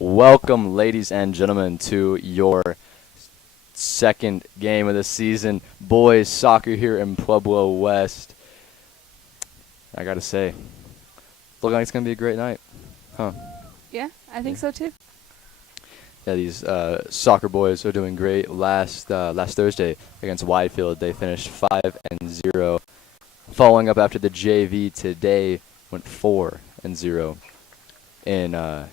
Welcome, ladies and gentlemen, to your second game of the season. Boys soccer here in Pueblo West. I gotta say, looking like it's gonna be a great night, huh? Yeah, I think so too. Yeah, these soccer boys are doing great. Last Thursday against Widefield, they finished 5-0. Following up after the JV today, went 4-0. And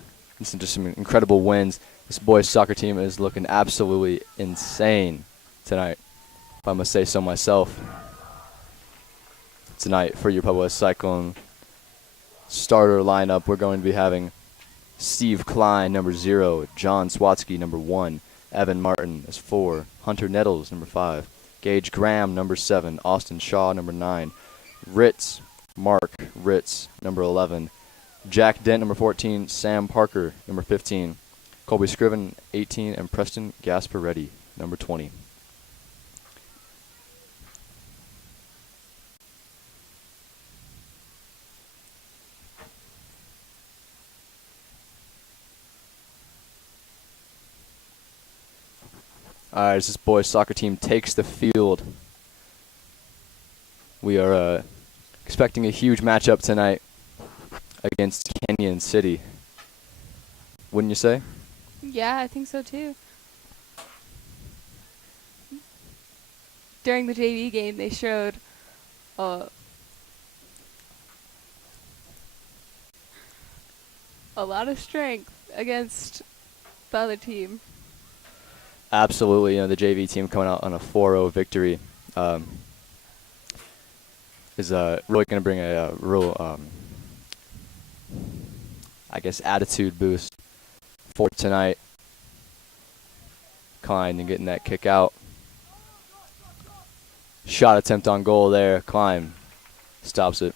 just some incredible wins. This boys soccer team is looking absolutely insane tonight, if I must say so myself. Tonight for your Pueblo West Cyclone starter lineup, we're going to be having Steve Klein, number 0, John Swatsky, number 1, Evan Martin is 4, Hunter Nettles, number 5, Gage Graham, number 7, Austin Shaw, number 9, Mark Ritz, number 11, Jack Dent, number 14, Sam Parker, number 15, Colby Scriven, 18, and Preston Gasparetti, number 20. All right, as this boys soccer team takes the field, we are expecting a huge matchup tonight against Canyon City. Wouldn't you say? Yeah, I think so too. During the JV game, they showed a lot of strength against the other team. Absolutely. The JV team coming out on a 4-0 victory is really going to bring a real, attitude boost for tonight. Klein and getting that kick out. Shot attempt on goal there. Klein stops it.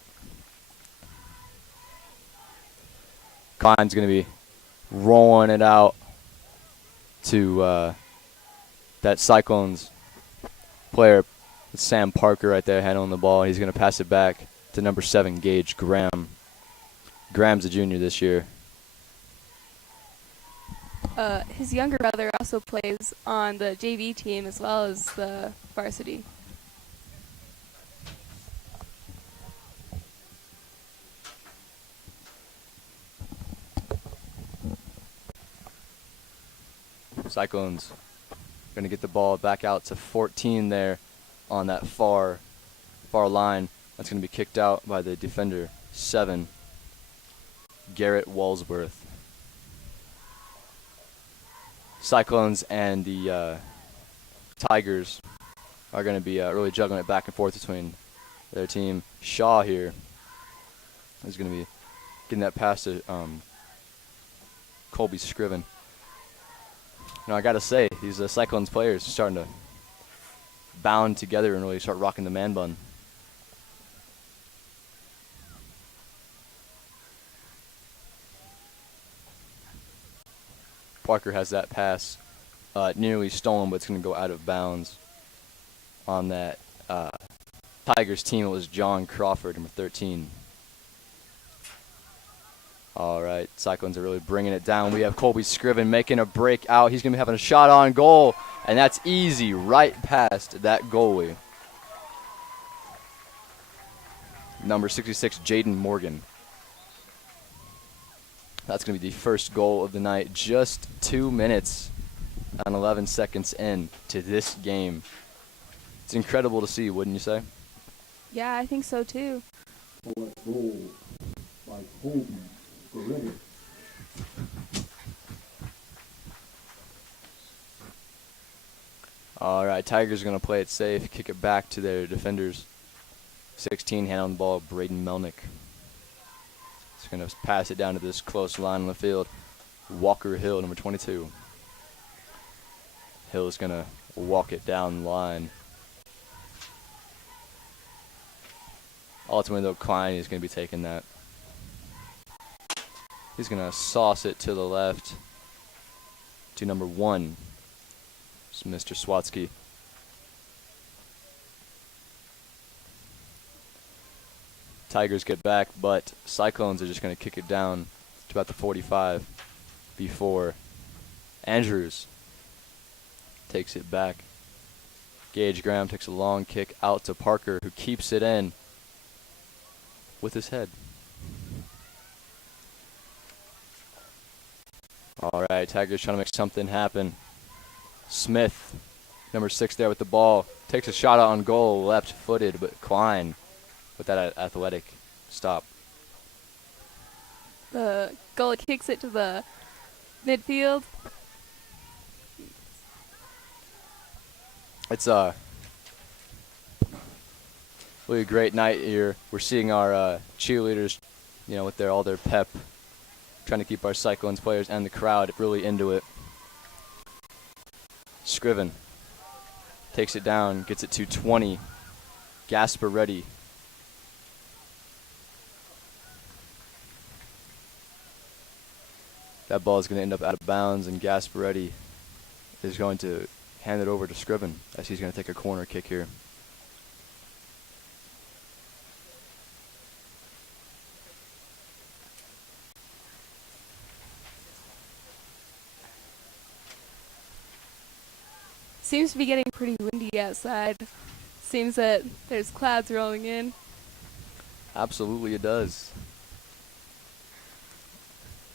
Klein's going to be rolling it out to that Cyclones player, Sam Parker, right there handling the ball. He's going to pass it back to number 7, Gage Graham. Graham's a junior this year. His younger brother also plays on the JV team as well as the varsity. Cyclones going to get the ball back out to 14 there on that far line. That's going to be kicked out by the defender, 7, Garrett Walsworth. Cyclones and the Tigers are going to be really juggling it back and forth between their team. Shaw here is going to be getting that pass to Colby Scriven. I got to say, these Cyclones players are starting to bound together and really start rocking the man bun. Parker has that pass nearly stolen, but it's going to go out of bounds. On that Tigers team, it was John Crawford, number 13. All right, Cyclones are really bringing it down. We have Colby Scriven making a break out. He's going to be having a shot on goal, and that's easy, right past that goalie. Number 66, Jaden Morgan. That's going to be the first goal of the night. Just 2 minutes and 11 seconds in to this game. It's incredible to see, wouldn't you say? Yeah, I think so too. Goal by Colby Scriven. All right, Tigers are going to play it safe, kick it back to their defenders. 16 handling the ball, Braden Melnick. He's going to pass it down to this close line on the field. Walker Hill, number 22. Hill is going to walk it down the line. Ultimately, though, Klein is going to be taking that. He's going to sauce it to the left to number 1. It's Mr. Swatsky. Tigers get back, but Cyclones are just going to kick it down to about the 45. before Andrews takes it back. Gage Graham takes a long kick out to Parker, who keeps it in with his head. All right, Tigers trying to make something happen. Smith, number 6 there with the ball, takes a shot out on goal, left-footed, but Klein with that athletic stop. The goalie kicks it to the midfield. It's really a great night here. We're seeing our cheerleaders, with all their pep, trying to keep our Cyclones players and the crowd really into it. Scriven takes it down, gets it to 20. Gasparetti. That ball is going to end up out of bounds, and Gasparetti is going to hand it over to Scriven as he's going to take a corner kick here. Seems to be getting pretty windy outside. Seems that there's clouds rolling in. Absolutely it does.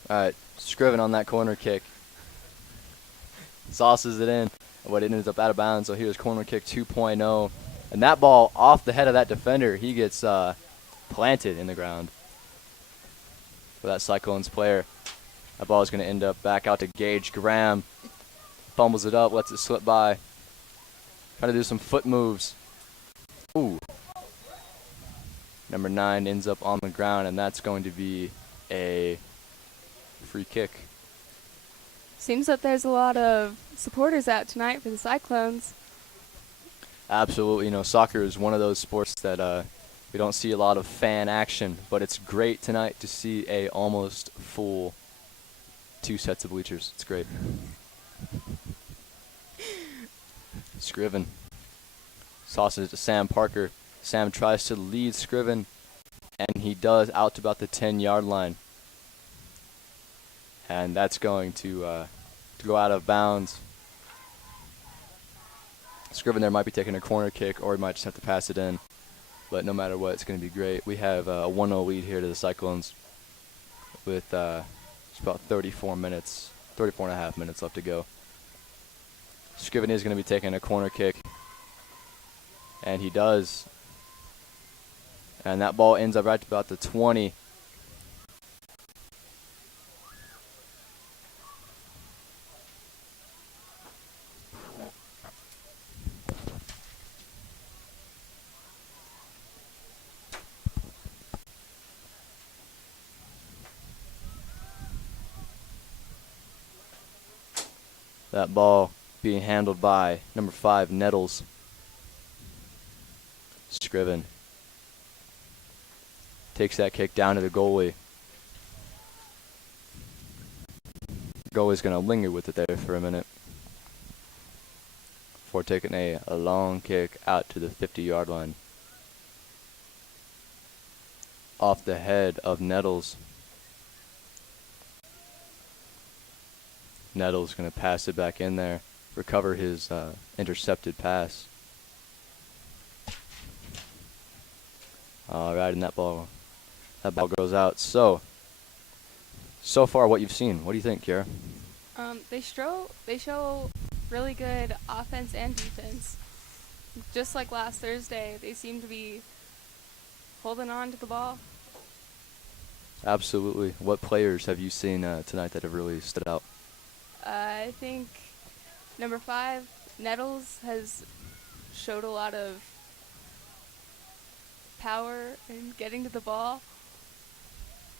All right, Scriven on that corner kick. Sauces it in, but it ends up out of bounds, so here's corner kick 2.0. And that ball off the head of that defender, he gets planted in the ground for that Cyclones player. That ball is going to end up back out to Gage Graham. Fumbles it up, lets it slip by. Trying to do some foot moves. Ooh. Number 9 ends up on the ground, and that's going to be a free kick. Seems that there's a lot of supporters out tonight for the Cyclones. Absolutely. Soccer is one of those sports that we don't see a lot of fan action, but it's great tonight to see a almost full 2 sets of bleachers. It's great. Scriven sauces it to Sam Parker. Sam tries to lead Scriven, and he does, out to about the 10-yard line. And that's going to go out of bounds. Scriven there might be taking a corner kick, or he might just have to pass it in. But no matter what, it's going to be great. We have a 1-0 lead here to the Cyclones with it's about 34 and a half minutes left to go. Scriven is going to be taking a corner kick, and he does. And that ball ends up right about the 20. That ball being handled by number 5, Nettles. Scriven takes that kick down to the goalie. Goalie's going to linger with it there for a minute before taking a long kick out to the 50-yard line. Off the head of Nettles. Nettles going to pass it back in there, recover his intercepted pass. All right, and that ball goes out. So far, what you've seen, what do you think, Kiara? They show really good offense and defense. Just like last Thursday, they seem to be holding on to the ball. Absolutely. What players have you seen tonight that have really stood out? I think number 5, Nettles, has showed a lot of power in getting to the ball.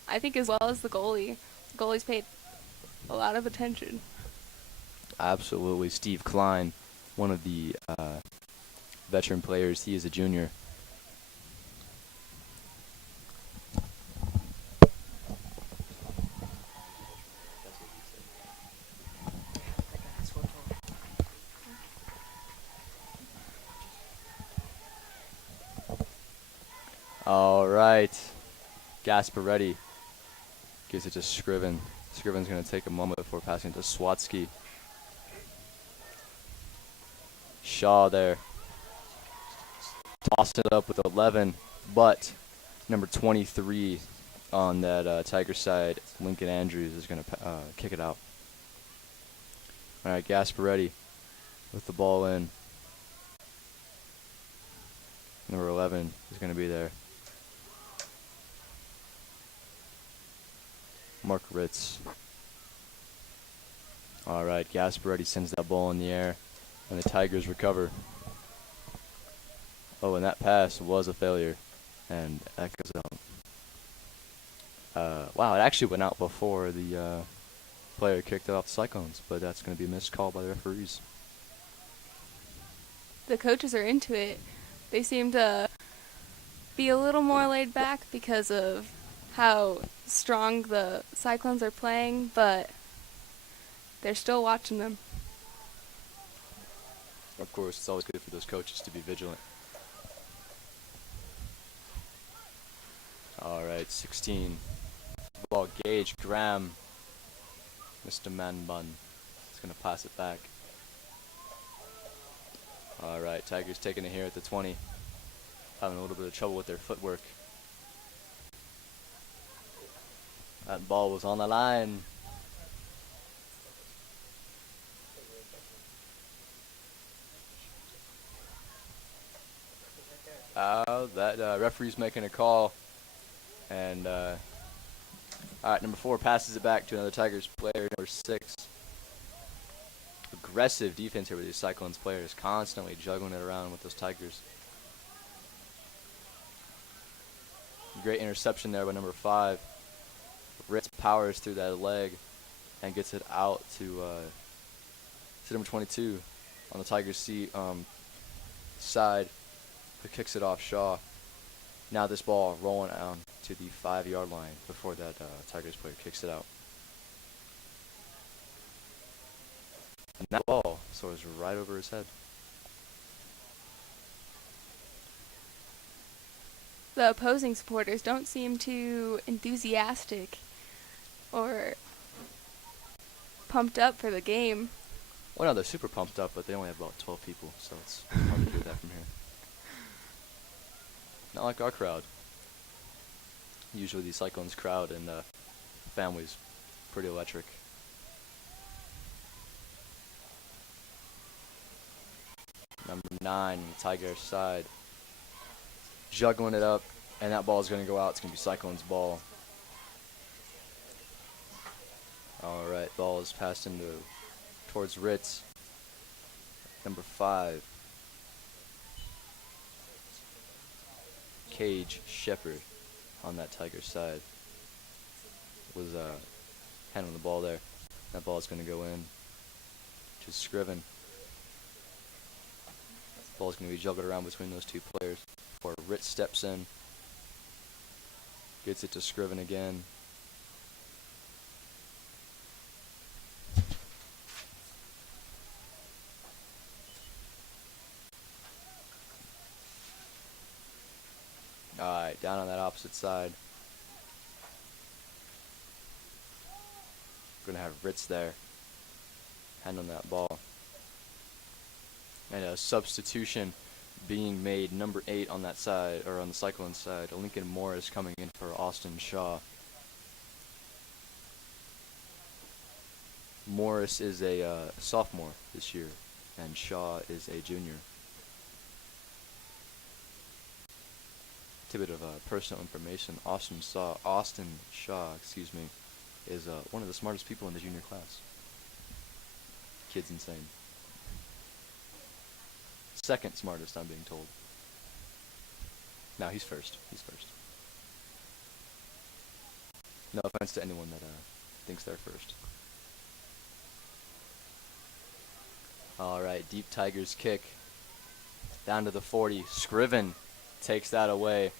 I think as well as the goalie. The goalie's paid a lot of attention. Absolutely. Steve Klein, one of the veteran players. He is a junior. All right. Gasparetti gives it to Scriven. Scriven's going to take a moment before passing to Swatsky. Shaw there. Tossing it up with 11, but number 23 on that Tiger side, Lincoln Andrews, is going to kick it out. All right, Gasparetti with the ball in. Number 11 is going to be there. Mark Ritz. All right, Gasparetti sends that ball in the air, and the Tigers recover. Oh, and that pass was a failure, and that goes out. Wow, it actually went out before the player kicked it off the Cyclones, but that's going to be a missed call by the referees. The coaches are into it. They seem to be a little more laid back because of how strong the Cyclones are playing, but they're still watching them. Of course, it's always good for those coaches to be vigilant. All right, 16. Ball, Gage, Graham, Mr. Manbun is going to pass it back. All right, Tigers taking it here at the 20. Having a little bit of trouble with their footwork. That ball was on the line. That referee's making a call. And, all right, number 4 passes it back to another Tigers player, number 6. Aggressive defense here with these Cyclones players, constantly juggling it around with those Tigers. Great interception there by number 5. Ritz powers through that leg and gets it out to number 22 on the Tigers' side, who kicks it off Shaw. Now this ball rolling out to the 5-yard line before that Tigers player kicks it out. And that ball soars right over his head. The opposing supporters don't seem too enthusiastic or pumped up for the game. Well, no, they're super pumped up, but they only have about 12 people, so it's hard to do that from here. Not like our crowd. Usually the Cyclones crowd and families, pretty electric. Number 9, the Tigers side, juggling it up, and that ball is going to go out. It's going to be Cyclones' ball. All right, ball is passed towards Ritz. Number 5, Cage Shepard on that Tigers side was handling the ball there. That ball is going to go in to Scriven. Ball is going to be juggled around between those two players before Ritz steps in, gets it to Scriven again. Alright, down on that opposite side. We're going to have Ritz there, handling that ball. And a substitution being made, number 8 on that side, or on the Cyclone side. Lincoln Morris coming in for Austin Shaw. Morris is a sophomore this year, and Shaw is a junior. Tidbit of personal information: Austin Shaw, is one of the smartest people in the junior class. Kid's insane. Second smartest, I'm being told. No, he's first. No offense to anyone that thinks they're first. All right, deep Tigers kick down to the 40. Scriven takes that away.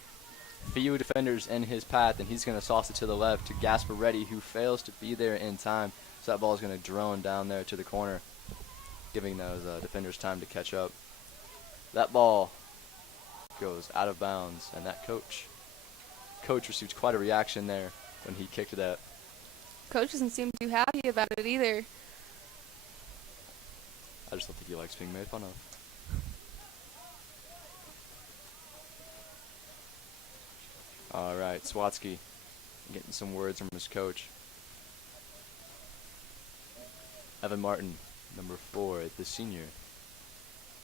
Few defenders in his path, and he's going to sauce it to the left to Gasparetti, who fails to be there in time. So that ball is going to drone down there to the corner, giving those defenders time to catch up. That ball goes out of bounds, and that coach received quite a reaction there when he kicked that Coach doesn't seem too happy about it either. I just don't think he likes being made fun of. All right, Swatsky getting some words from his coach. Evan Martin, number 4, the senior,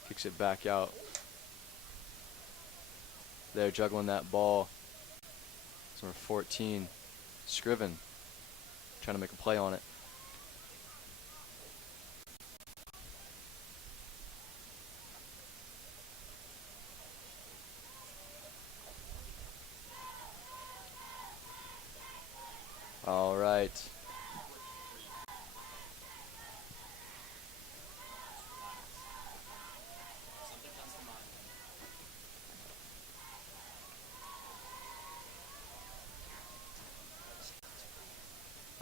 kicks it back out. They're juggling that ball. It's number 14, Scriven, trying to make a play on it. All right.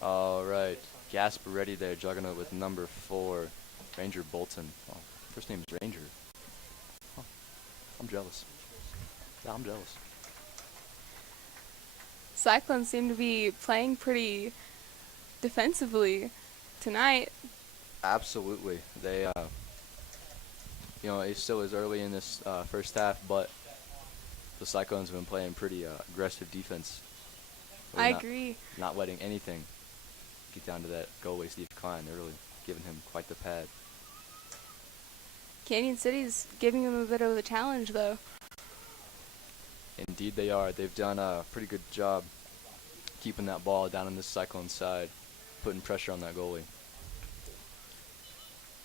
All right. Gasparetti there, juggling it with number 4, Ranger Bolton. Oh, first name's Ranger. Huh. I'm jealous. Yeah, I'm jealous. Cyclones seem to be playing pretty defensively tonight. Absolutely. They, it still is early in this first half, but the Cyclones have been playing pretty aggressive defense. I agree. Not letting anything get down to that goalie, Steve Klein. They're really giving him quite the pad. Canyon City's giving him a bit of a challenge, though. Indeed they are. They've done a pretty good job keeping that ball down on this Cyclone side, putting pressure on that goalie.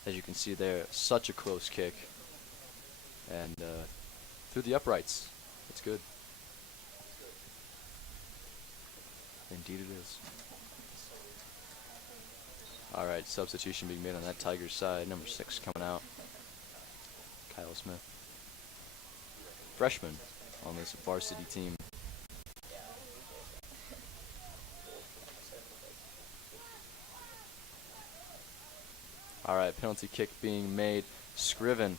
As you can see there, such a close kick. And through the uprights. It's good. Indeed it is. All right, substitution being made on that Tigers side. Number 6 coming out. Kyle Smith. Freshman on this varsity team. All right, penalty kick being made. Scriven.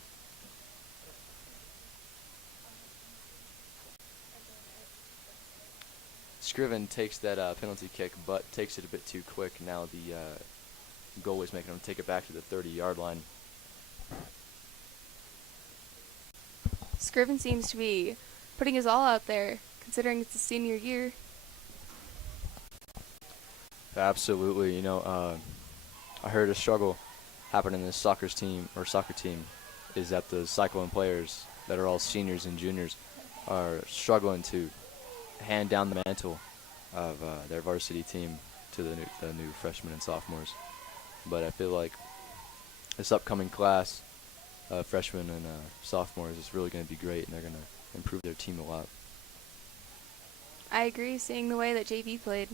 Scriven takes that penalty kick, but takes it a bit too quick. Now the goalie's making him take it back to the 30-yard line. Scriven seems to be putting his all out there, considering it's his senior year. Absolutely. I heard a struggle happen in this soccer team is that the Cyclone players that are all seniors and juniors are struggling to hand down the mantle of their varsity team to the new freshmen and sophomores. But I feel like this upcoming class of freshmen and sophomores is really going to be great, and they're going to improve their team a lot. I agree, seeing the way that JV played.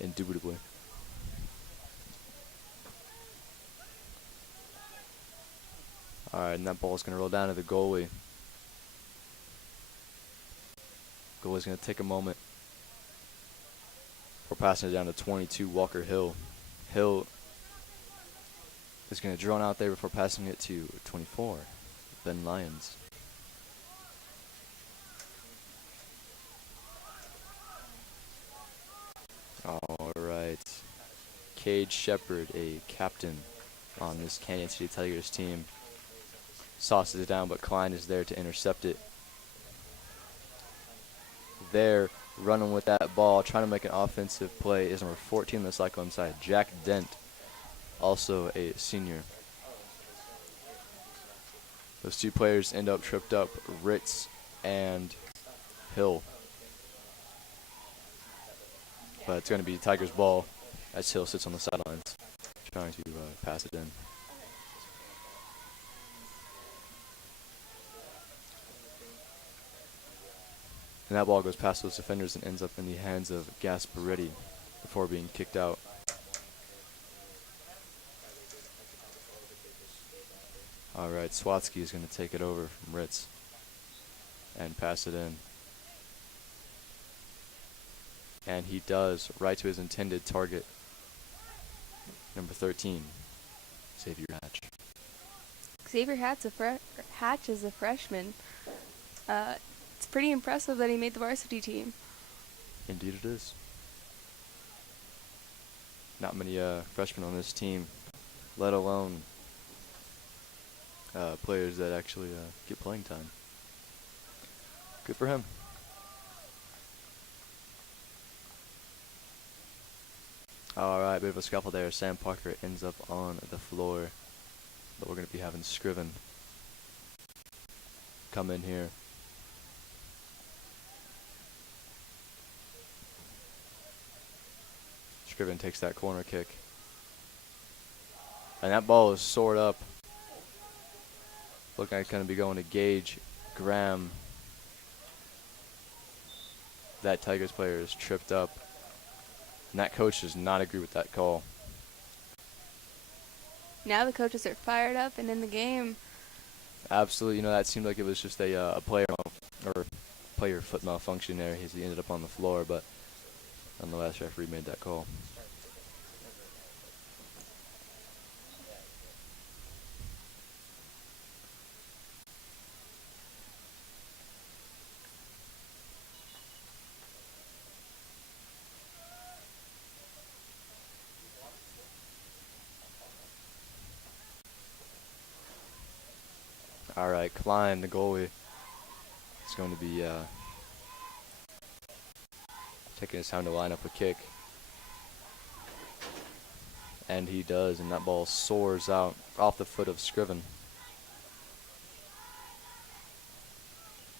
Indubitably. All right, and that ball's going to roll down to the goalie. Goalie's going to take a moment before passing it down to 22, Walker Hill. Hill is going to drone out there before passing it to 24, Ben Lyons. All right. Cade Shepard, a captain on this Canyon City Tigers team, sauces it down, but Klein is there to intercept it. There, running with that ball, trying to make an offensive play, is number 14 on the Cyclone side, Jack Dent, also a senior. Those two players end up tripped up, Ritz and Hill. But it's going to be Tigers' ball as Hill sits on the sidelines trying to pass it in. And that ball goes past those defenders and ends up in the hands of Gasparetti before being kicked out. All right, Swatsky is going to take it over from Ritz and pass it in. And he does, right to his intended target, number 13, Xavier Hatch. Xavier Hatch is a freshman. pretty impressive that he made the varsity team. Indeed it is. Not many freshmen on this team, let alone players that actually get playing time. Good for him. Alright, bit of a scuffle there. Sam Parker ends up on the floor. But we're going to be having Scriven come in here. Scriven takes that corner kick. And that ball is soared up. Looking like it's going to be going to Gage Graham. That Tigers player is tripped up. And that coach does not agree with that call. Now the coaches are fired up and in the game. Absolutely. You know, that seemed like it was just a player foot malfunction there. He ended up on the floor, but nonetheless, referee made that call. All right, Klein, the goalie, is going to be taking his time to line up a kick. And he does, and that ball soars out off the foot of Scriven.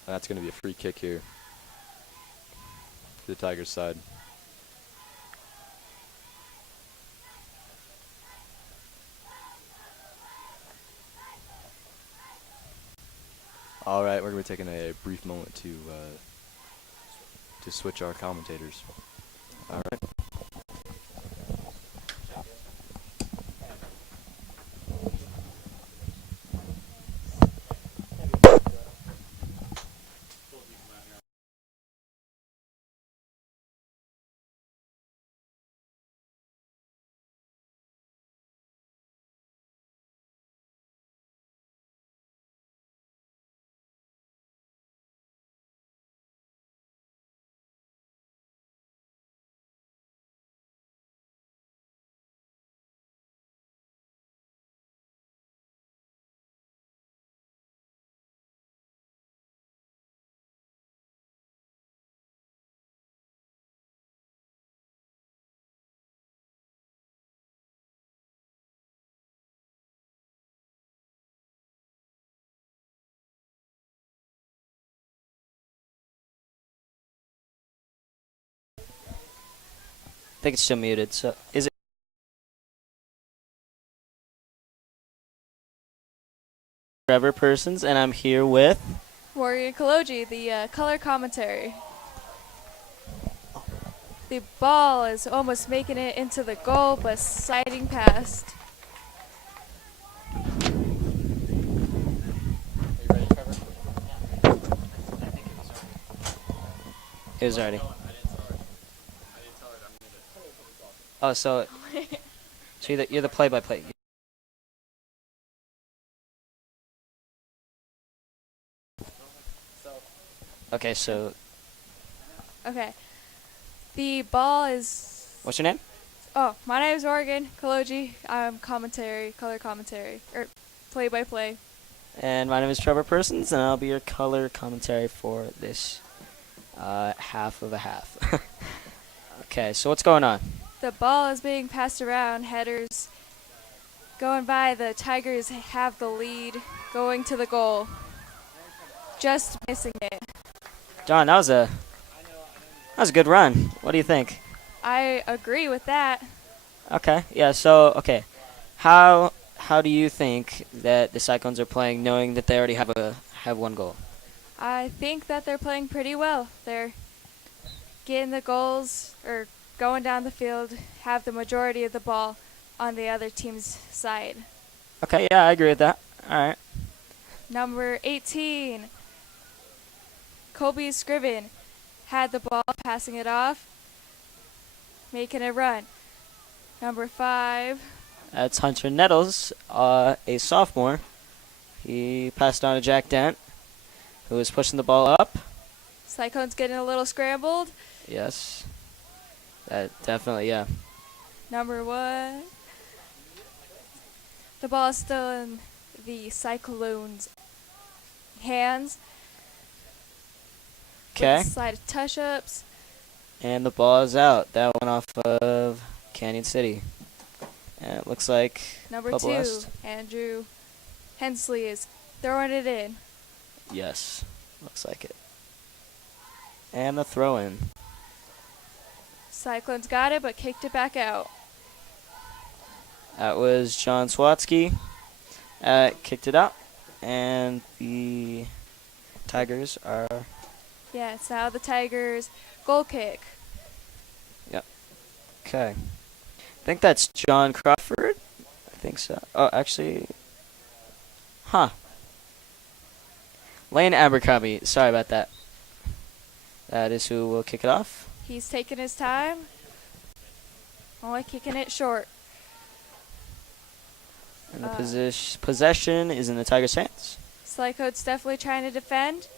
And that's going to be a free kick here to the Tigers side. All right, we're going to be taking a brief moment to switch our commentators. All right. I think it's still muted. So is it Trevor Persons, and I'm here with Warrior Kaloji, the color commentary. The ball is almost making it into the goal, but sliding past. it was already. Oh, so you're the play-by-play. Okay, so Okay. The ball is... what's your name? Oh, my name is Morgan Kaloji. I'm color commentary, or play-by-play. And my name is Trevor Persons, and I'll be your color commentary for this half of a half. Okay, so what's going on? The ball is being passed around, headers going by. The Tigers have the lead going to the goal. Just missing it. John, that was a good run. What do you think? I agree with that. Okay, yeah, so, okay. How do you think that the Cyclones are playing knowing that they already have one goal? I think that they're playing pretty well. They're getting the goals, or going down the field, have the majority of the ball on the other team's side. Okay, yeah, I agree with that. All right. Number 18, Kobe Scriven, had the ball, passing it off, making a run. Number 5, That's Hunter Nettles, a sophomore. He passed on to Jack Dent, who was pushing the ball up. Cyclone's getting a little scrambled. Yes. That definitely, yeah. Number 1. The ball is still in the Cyclone's hands. Okay. With a slide of touch-ups. And the ball is out. That went off of Canyon City. And it looks like Number Pueblo 2, West. Andrew Hensley is throwing it in. Yes. Looks like it. And the throw in. Cyclones got it, but kicked it back out. That was John Swatsky. Kicked it out. And the Tigers are... Yeah, it's now the Tigers' goal kick. Okay. I think that's John Crawford. I think so. Oh, actually... Huh. Lane Abercrombie. Sorry about that. That is who will kick it off. He's taking his time. Only kicking it short. And the possession is in the Tigers' hands. Cyclones definitely trying to defend.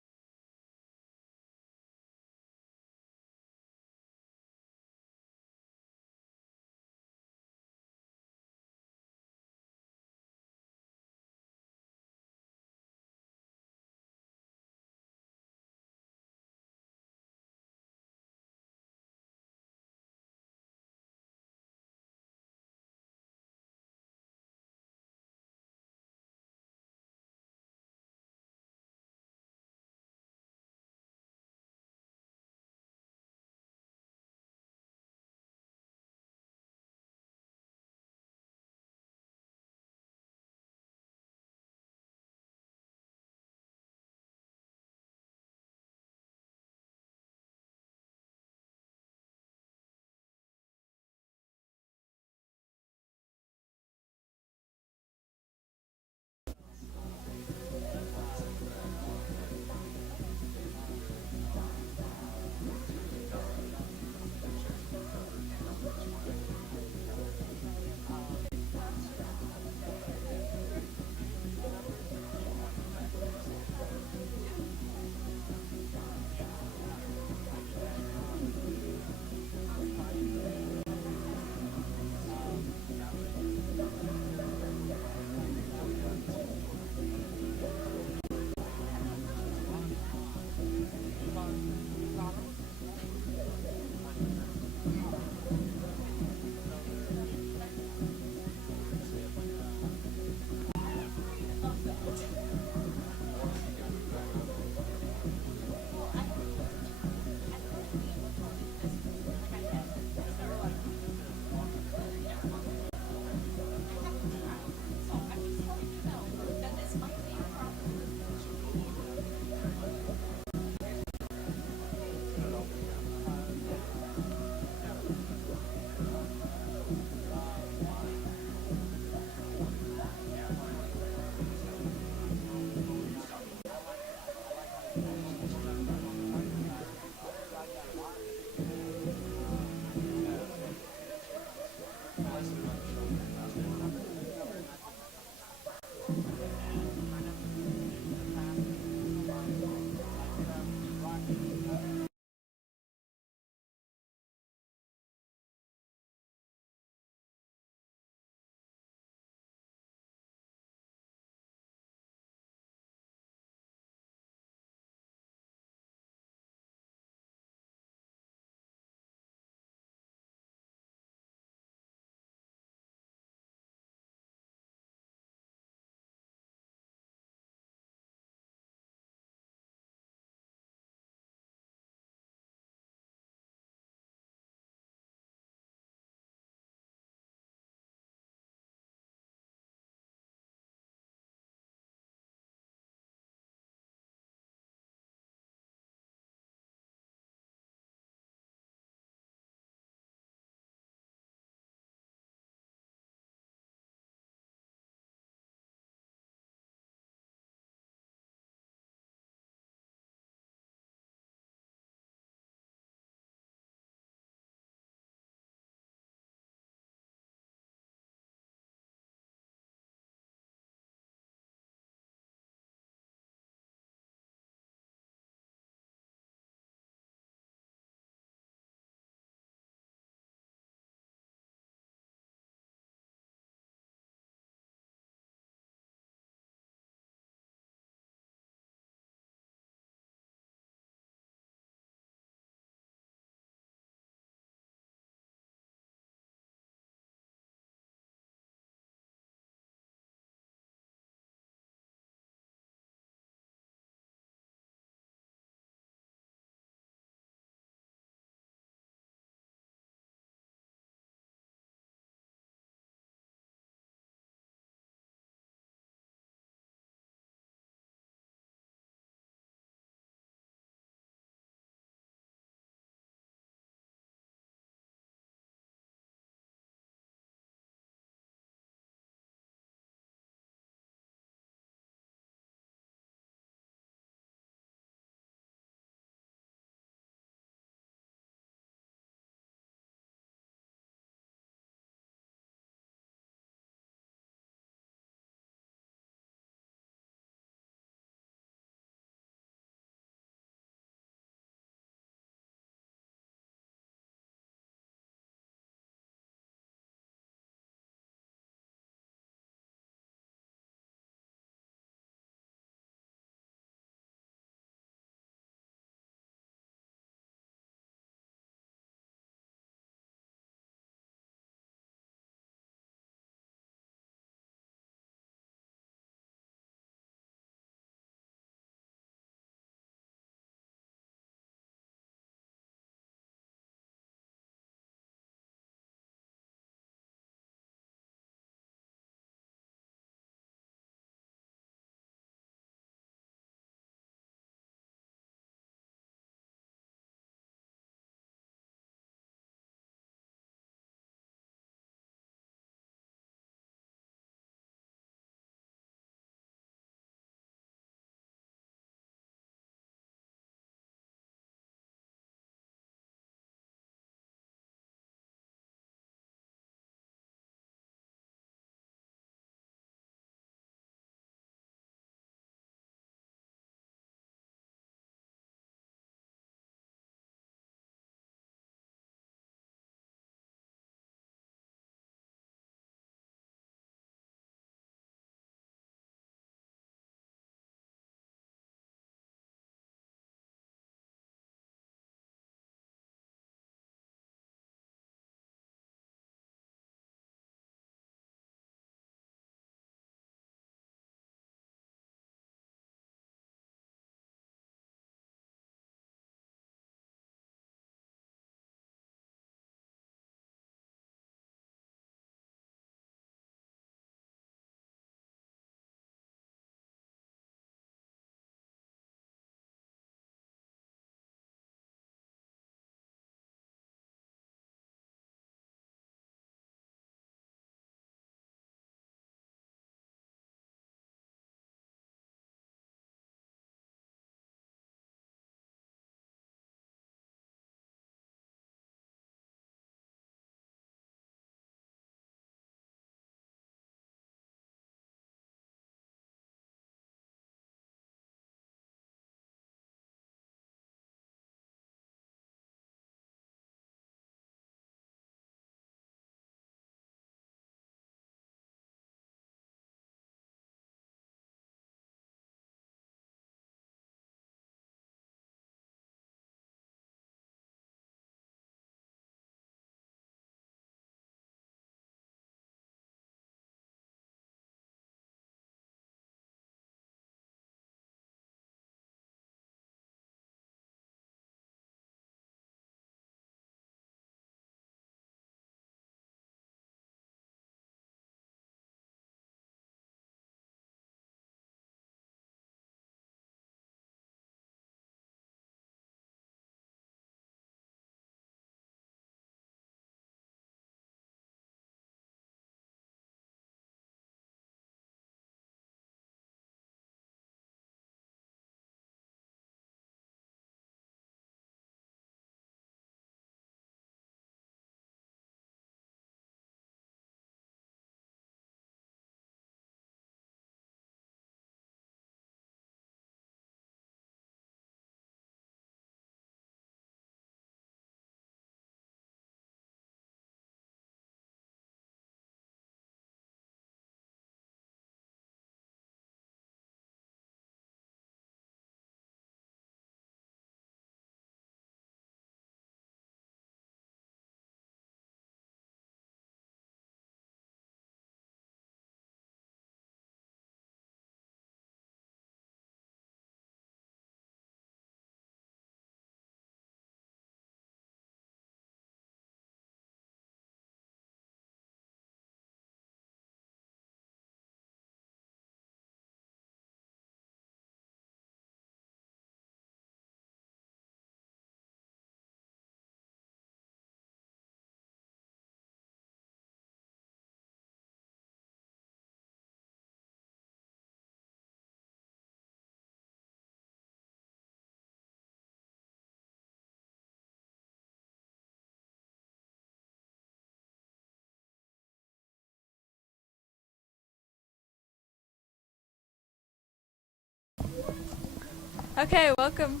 Okay, welcome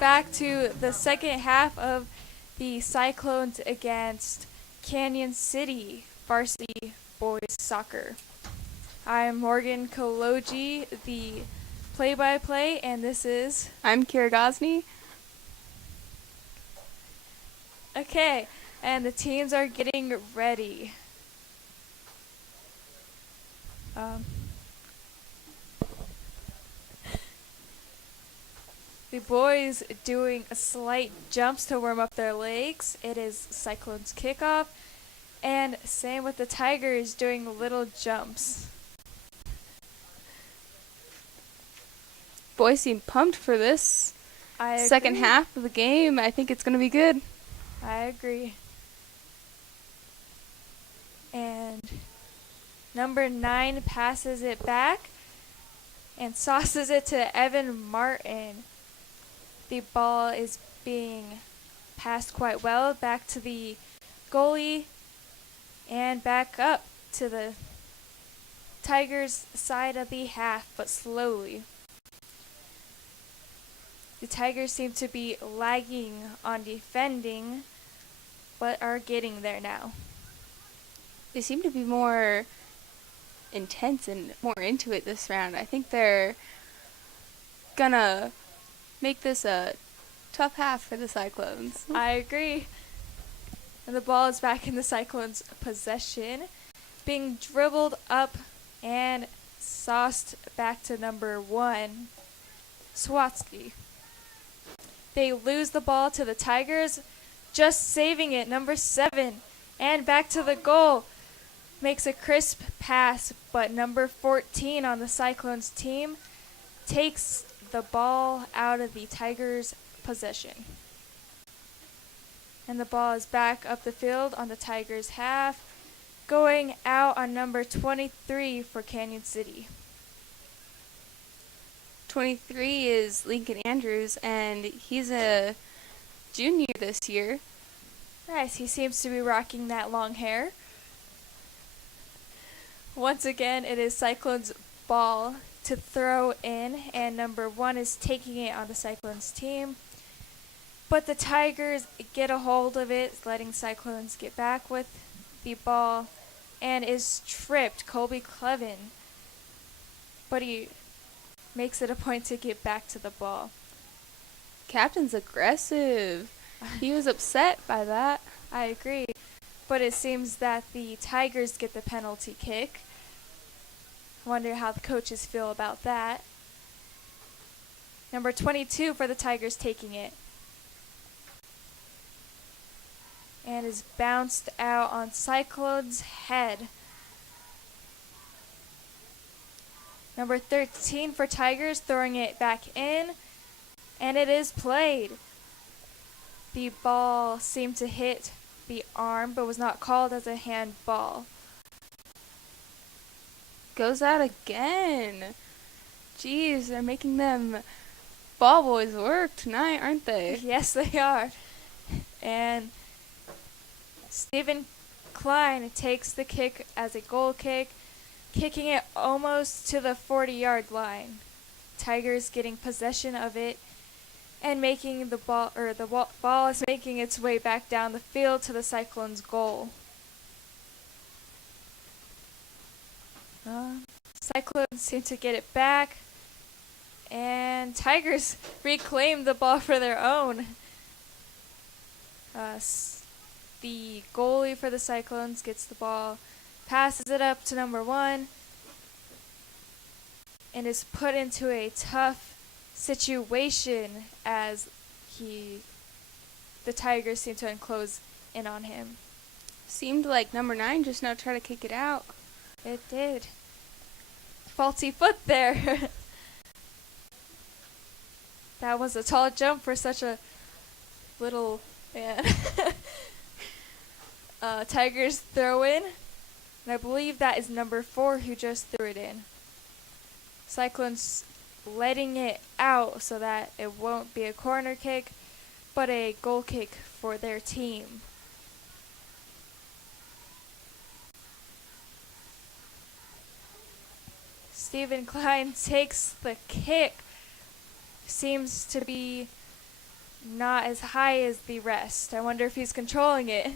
back to the second half of the Cyclones against Canyon City varsity boys soccer. I'm Morgan Koloji, the play-by-play, and this is... I'm Kira Gosney. Okay, and the teams are getting ready. The boys doing slight jumps to warm up their legs. It is Cyclones kickoff. And same with the Tigers doing little jumps. Boys seem pumped for this second agree. half of the game. I think it's going to be good. I agree. And number 9 passes it back and sauces it to Evan Martin. The ball is being passed quite well back to the goalie and back up to the Tigers' side of the half, but slowly. The Tigers seem to be lagging on defending, but are getting there now. They seem to be more intense and more into it this round. I think they're going to make this a tough half for the Cyclones. I agree. And the ball is back in the Cyclones' possession, being dribbled up and sauced back to number 1, Swatsky. They lose the ball to the Tigers, just saving it, number 7, and back to the goal. Makes a crisp pass, but number 14 on the Cyclones team takes the ball out of the Tigers' possession. And the ball is back up the field on the Tigers' half, going out on number 23 for Canyon City. 23 is Lincoln Andrews, and he's a junior this year. Nice, he seems to be rocking that long hair. Once again, it is Cyclones' ball to throw in, and number 1 is taking it on the Cyclones team. But the Tigers get a hold of it, letting Cyclones get back with the ball, and is tripped, Colby Clevin. But he makes it a point to get back to the ball. Captain's aggressive. He was upset by that. I agree, but it seems that the Tigers get the penalty kick. Wonder how the coaches feel about that. Number 22 for the Tigers taking it. And is bounced out on Cyclones' head. Number 13 for Tigers throwing it back in. And it is played. The ball seemed to hit the arm, but was not called as a handball. Goes out again. Jeez, they're making them ball boys work tonight, aren't they? Yes, they are. And Stephen Klein takes the kick as a goal kick, kicking it almost to the 40-yard line. Tigers getting possession of it and making the ball is making its way back down the field to the Cyclones' goal. Cyclones seem to get it back, and Tigers reclaim the ball for their own. The goalie for the Cyclones gets the ball, passes it up to number 1, and is put into a tough situation as the Tigers seem to enclose in on him. Seemed like number 9 just now tried to kick it out. It did. Faulty foot there. That was a tall jump for such a little man. Tigers throw in, and I believe that is number 4 who just threw it in. Cyclones letting it out so that it won't be a corner kick, but a goal kick for their team. Stephen Klein takes the kick, seems to be not as high as the rest. I wonder if he's controlling it.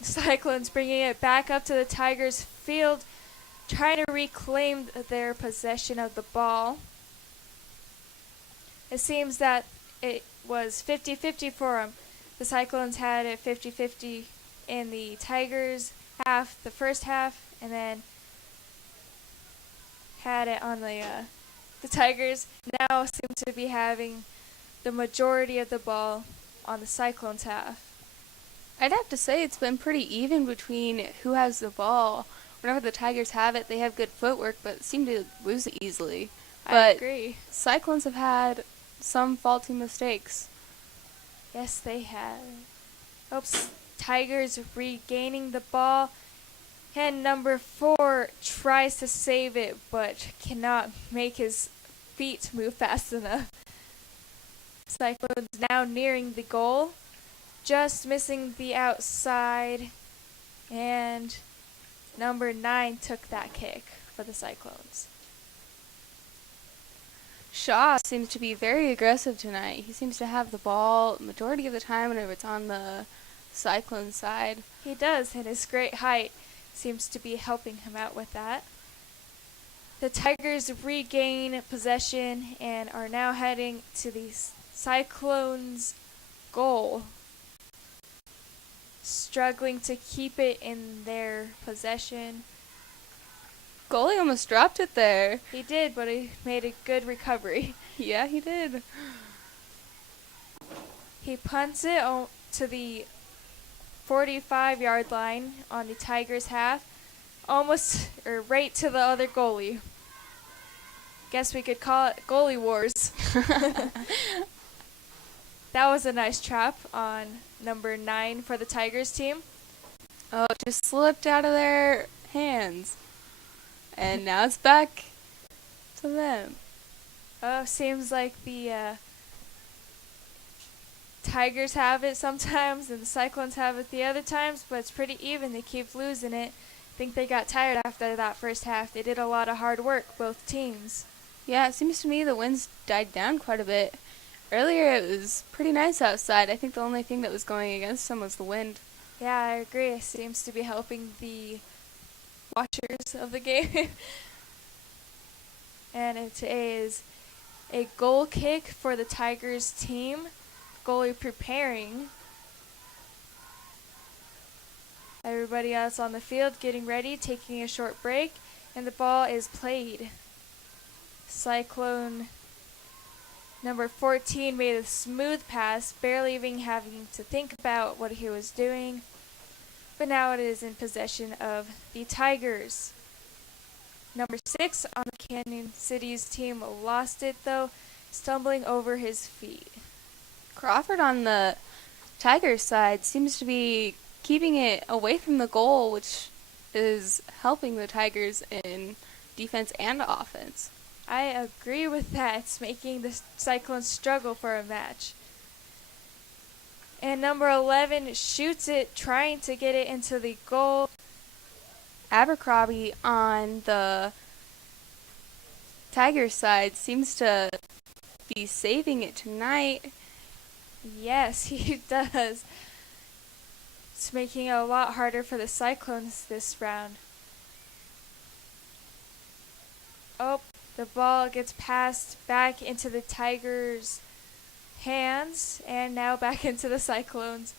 Cyclones bringing it back up to the Tigers' field, trying to reclaim their possession of the ball. It seems that it was 50-50 for them. The Cyclones had it 50-50 in the Tigers half, the first half, and then had it on the Tigers now seem to be having the majority of the ball on the Cyclones half. I'd have to say it's been pretty even between who has the ball. Whenever the Tigers have it, they have good footwork, but seem to lose it easily. I But agree. Cyclones have had some faulty mistakes. Yes, they have. Oops. Tigers regaining the ball. And number 4 tries to save it, but cannot make his feet move fast enough. Cyclones now nearing the goal. Just missing the outside. And number 9 took that kick for the Cyclones. Shaw seems to be very aggressive tonight. He seems to have the ball majority of the time whenever it's on the Cyclone side. He does, and his great height seems to be helping him out with that. The Tigers regain possession and are now heading to the Cyclones' goal, struggling to keep it in their possession. Goalie almost dropped it there. He did, but he made a good recovery. Yeah, he did. He punts it to the 45-yard line on the Tigers' half, almost or right to the other goalie. Guess we could call it goalie wars. That was a nice trap on number 9 for the Tigers team. Oh, it just slipped out of their hands. And now it's back to them. Oh, seems like the Tigers have it sometimes and the Cyclones have it the other times, but it's pretty even. They keep losing it. I think they got tired after that first half. They did a lot of hard work, both teams. Yeah, it seems to me the winds died down quite a bit. Earlier it was pretty nice outside. I think the only thing that was going against them was the wind. Yeah, I agree. It seems to be helping the watchers of the game. And it is a goal kick for the Tigers team. Goalie preparing. Everybody else on the field getting ready, taking a short break, and the ball is played. Cyclone number 14 made a smooth pass, barely even having to think about what he was doing. But now it is in possession of the Tigers. Number 6 on the Canyon City's team lost it though, stumbling over his feet. Crawford on the Tigers side seems to be keeping it away from the goal, which is helping the Tigers in defense and offense. I agree with that. It's making the Cyclones struggle for a match. And number 11 shoots it, trying to get it into the goal. Abercrombie on the Tigers side seems to be saving it tonight. Yes, he does. It's making it a lot harder for the Cyclones this round. Oh, the ball gets passed back into the Tigers' hands and now back into the Cyclones.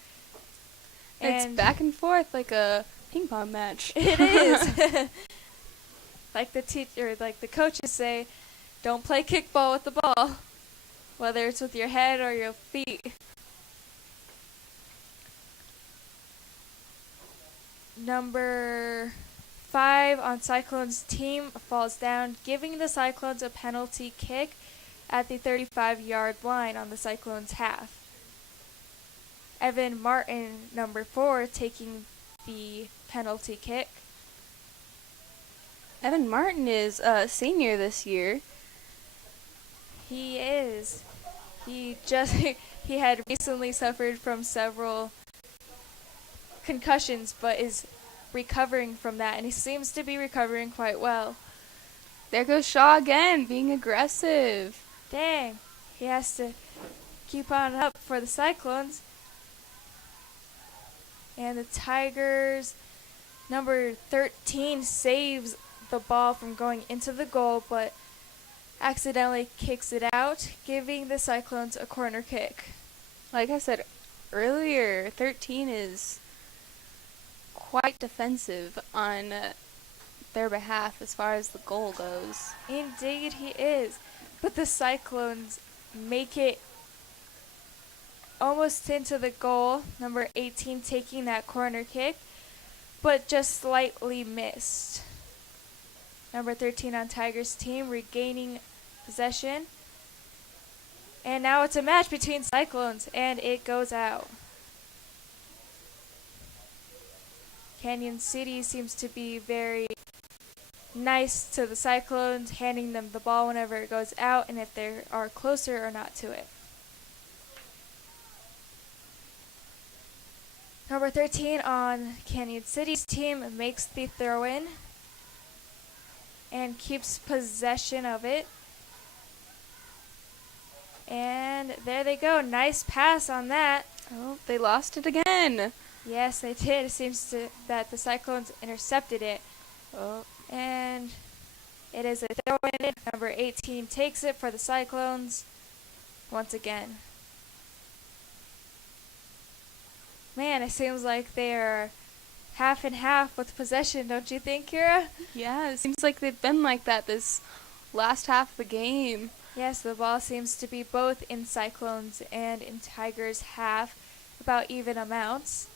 It's back and forth like a ping pong match. It is. Like the coaches say, don't play kickball with the ball, whether it's with your head or your feet. Number 5 on Cyclones' team falls down, giving the Cyclones a penalty kick at the 35-yard line on the Cyclones' half. Evan Martin, number 4, taking the penalty kick. Evan Martin is a senior this year. He is. He had recently suffered from several concussions, but is recovering from that, and he seems to be recovering quite well. There goes Shaw again, being aggressive. Dang. He has to keep on up for the Cyclones. And the Tigers, number 13, saves the ball from going into the goal, but accidentally kicks it out, giving the Cyclones a corner kick. Like I said earlier, 13 is quite defensive on their behalf as far as the goal goes. Indeed he is. But the Cyclones make it almost into the goal, number 18 taking that corner kick, but just slightly missed. Number 13 on Tigers' team regaining possession. And now it's a match between Cyclones, and it goes out. Canyon City seems to be very nice to the Cyclones, handing them the ball whenever it goes out and if they are closer or not to it. Number 13 on Canyon City's team makes the throw-in and keeps possession of it. And there they go. Nice pass on that. Oh, they lost it again. Yes, they did. It seems that the Cyclones intercepted it. Oh, And it is a throw-in. Number 18 takes it for the Cyclones once again. Man, it seems like they're half and half with possession, don't you think, Kira? yeah, it seems like they've been like that this last half of the game. Yes, the ball seems to be both in Cyclones and in Tigers' half, about even amounts.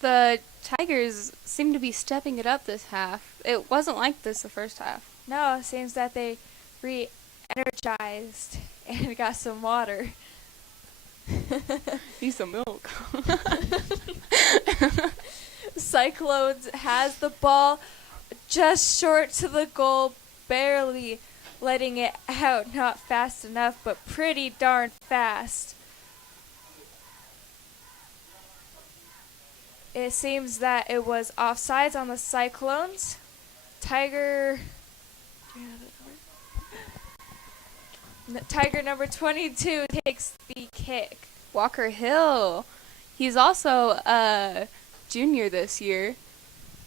The Tigers seem to be stepping it up this half. It wasn't like this the first half. No, it seems that they re-energized and got some water. Need some milk. Cyclones has the ball just short to the goal, barely letting it out. Not fast enough, but pretty darn fast. It seems that it was offsides on the Cyclones. Tiger number 22 takes the kick. Walker Hill. He's also a junior this year.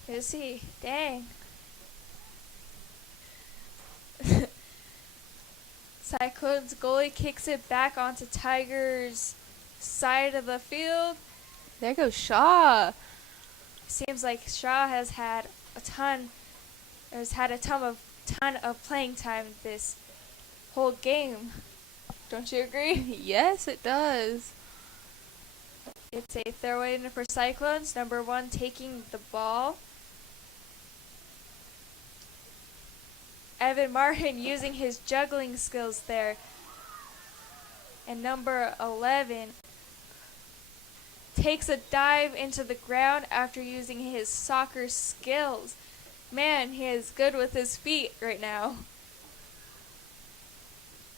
Is he? Dang. Cyclones goalie kicks it back onto Tigers' side of the field. There goes Shaw. Seems like Shaw has had a ton of playing time this whole game. Don't you agree? Yes, it does. It's a throw-in for Cyclones. Number 1 taking the ball. Evan Martin using his juggling skills there. And number 11 takes a dive into the ground after using his soccer skills. Man, he is good with his feet right now.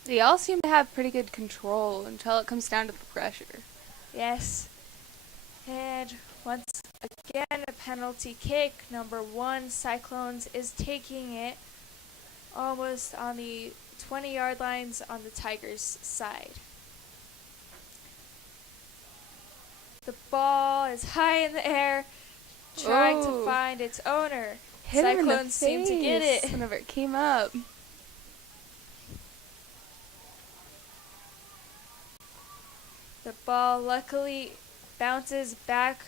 They all seem to have pretty good control until it comes down to the pressure. Yes. And once again, a penalty kick. Number 1, Cyclones is taking it almost on the 20-yard lines on the Tigers' side. The ball is high in the air, trying to find its owner. Hit him in the Cyclones seem to get it. face whenever it came up. The ball luckily bounces back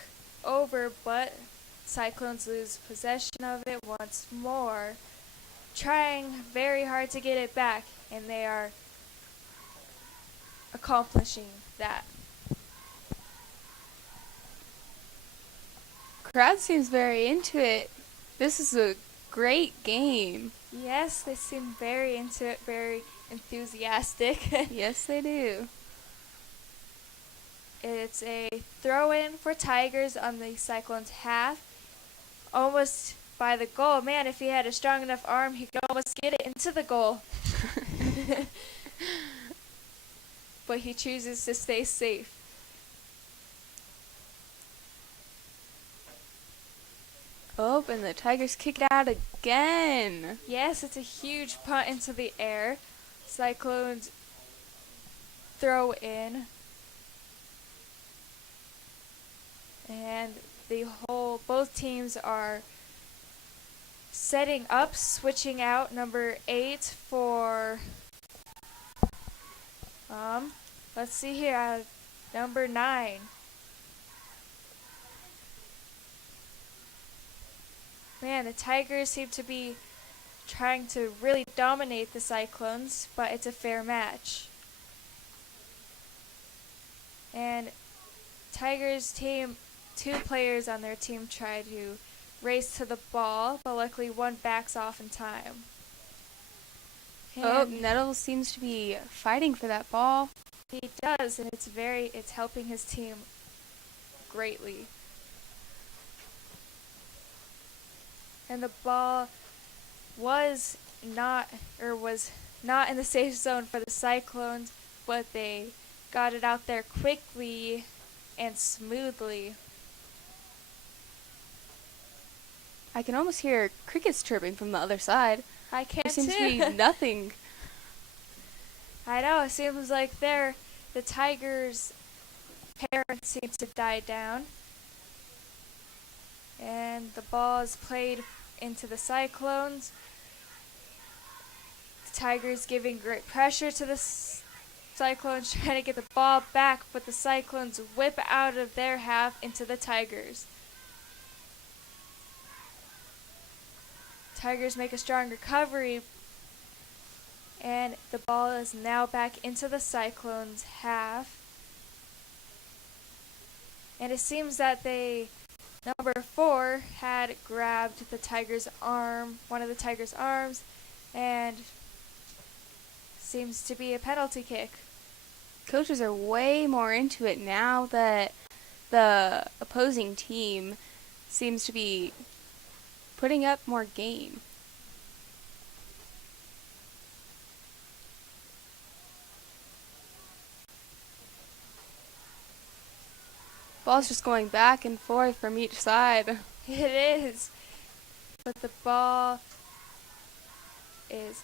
over, but Cyclones lose possession of it once more, trying very hard to get it back, and they are accomplishing that. Crowd seems very into it. This is a great game. Yes, they seem very into it, very enthusiastic. Yes, they do. It's a throw-in for Tigers on the Cyclones' half. Almost by the goal. Man, if he had a strong enough arm, he could almost get it into the goal. But he chooses to stay safe. Oh, and the Tigers kick it out again. Yes, it's a huge punt into the air. Cyclones throw in. And both teams are setting up, switching out number 8 for, let's see here, number 9. Man, the Tigers seem to be trying to really dominate the Cyclones, but it's a fair match. And Tigers team, 2 players on their team try to race to the ball, but luckily one backs off in time. Oh, And Nettles seems to be fighting for that ball. he does, and it's helping his team greatly. And the ball was not in the safe zone for the Cyclones, but they got it out there quickly and smoothly. I can almost hear crickets chirping from the other side. I can't There seems to be nothing. I know, it seems like the Tigers' parents seem to die down. And the ball is played into the Cyclones. The Tigers giving great pressure to the Cyclones, trying to get the ball back, but the Cyclones whip out of their half into the Tigers. Tigers make a strong recovery, and the ball is now back into the Cyclones' half. And it seems that number 4 had grabbed the Tiger's arm, one of the Tiger's arms, and seems to be a penalty kick. Coaches are way more into it now that the opposing team seems to be putting up more game. Ball's just going back and forth from each side. It is. But the ball is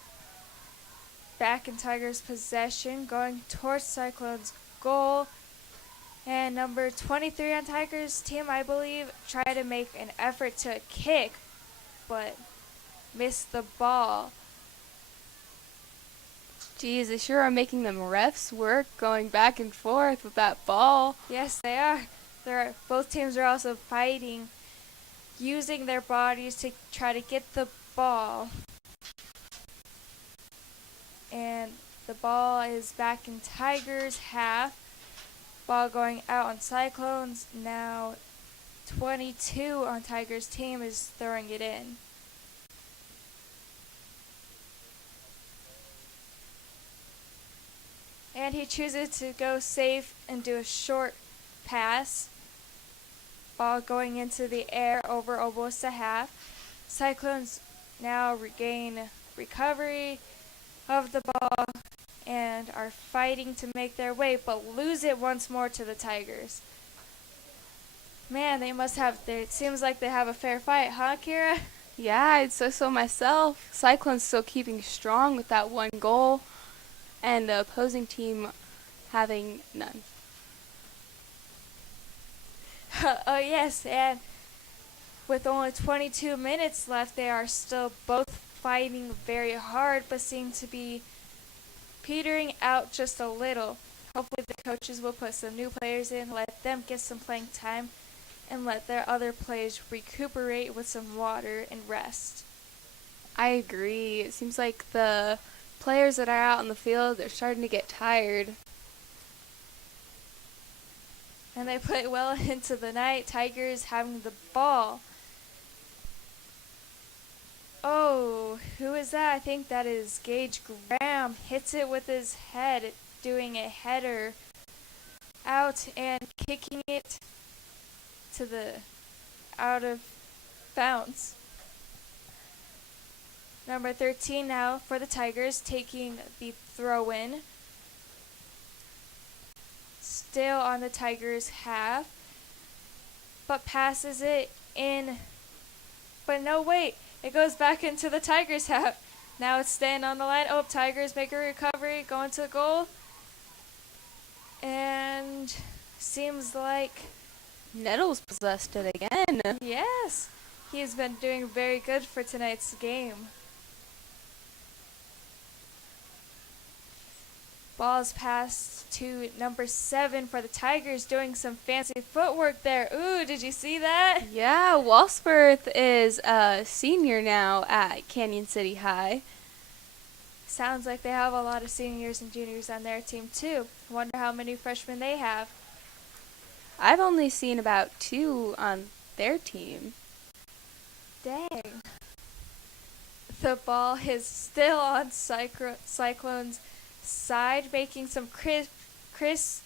back in Tigers' possession, going towards Cyclones' goal. And number 23 on Tigers' team, I believe, tried to make an effort to kick, but missed the ball. Geez, they sure are making them refs work going back and forth with that ball. Yes, they are. Both teams are also fighting, using their bodies to try to get the ball. And the ball is back in Tigers' half. Ball going out on Cyclones. Now 22 on Tigers' team is throwing it in. And he chooses to go safe and do a short pass. Ball going into the air over almost a half. Cyclones now regain recovery of the ball and are fighting to make their way, but lose it once more to the Tigers. Man, it seems like they have a fair fight, huh, Kira? Yeah, I'd say so myself. Cyclones still keeping strong with that one goal, and the opposing team having none. Oh yes, and with only 22 minutes left, they are still both fighting very hard, but seem to be petering out just a little. Hopefully the coaches will put some new players in, let them get some playing time, and let their other players recuperate with some water and rest. I agree. It seems like the players that are out on the field are starting to get tired. And they play well into the night. Tigers having the ball. Oh, who is that? I think that is Gage Graham. Hits it with his head, doing a header out and kicking it to the out of bounds. Number 13 now for the Tigers, taking the throw in. Still on the Tigers' half, but passes it in but no, wait. It goes back into the Tigers' half. Now it's staying on the line. Oh, Tigers make a recovery, going to the goal. And seems like, Nettles possessed it again. yes, he has been doing very good for tonight's game. Ball's passed to number 7 for the Tigers, doing some fancy footwork there. Ooh, did you see that? Yeah, Walsworth is a senior now at Canyon City High. Sounds like they have a lot of seniors and juniors on their team too. Wonder how many freshmen they have. I've only seen about 2 on their team. Dang. The ball is still on Cyclone's side, making some crisp,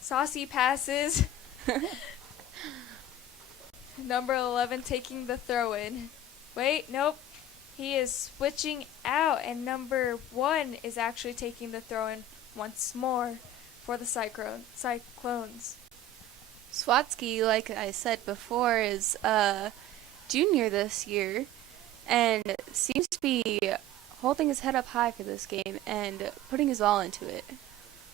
saucy passes. Number 11 taking the throw in. Wait, nope. He is switching out, and number 1 is actually taking the throw in once more for the Cyclones. Swatsky, like I said before, is a junior this year and seems to be holding his head up high for this game and putting his all into it.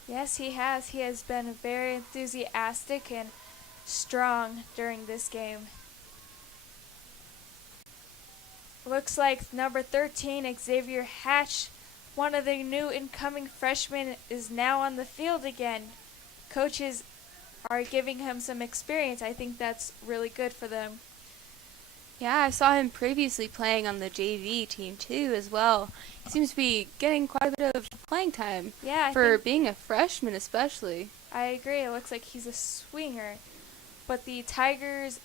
Yes, he has. He has been very enthusiastic and strong during this game. Looks like number 13, Xavier Hatch, one of the new incoming freshmen, is now on the field again. Coaches are giving him some experience. I think that's really good for them. Yeah, I saw him previously playing on the JV team too as well. He seems to be getting quite a bit of playing time Yeah, for being a freshman especially. I agree. It looks like he's a swinger. But the Tigers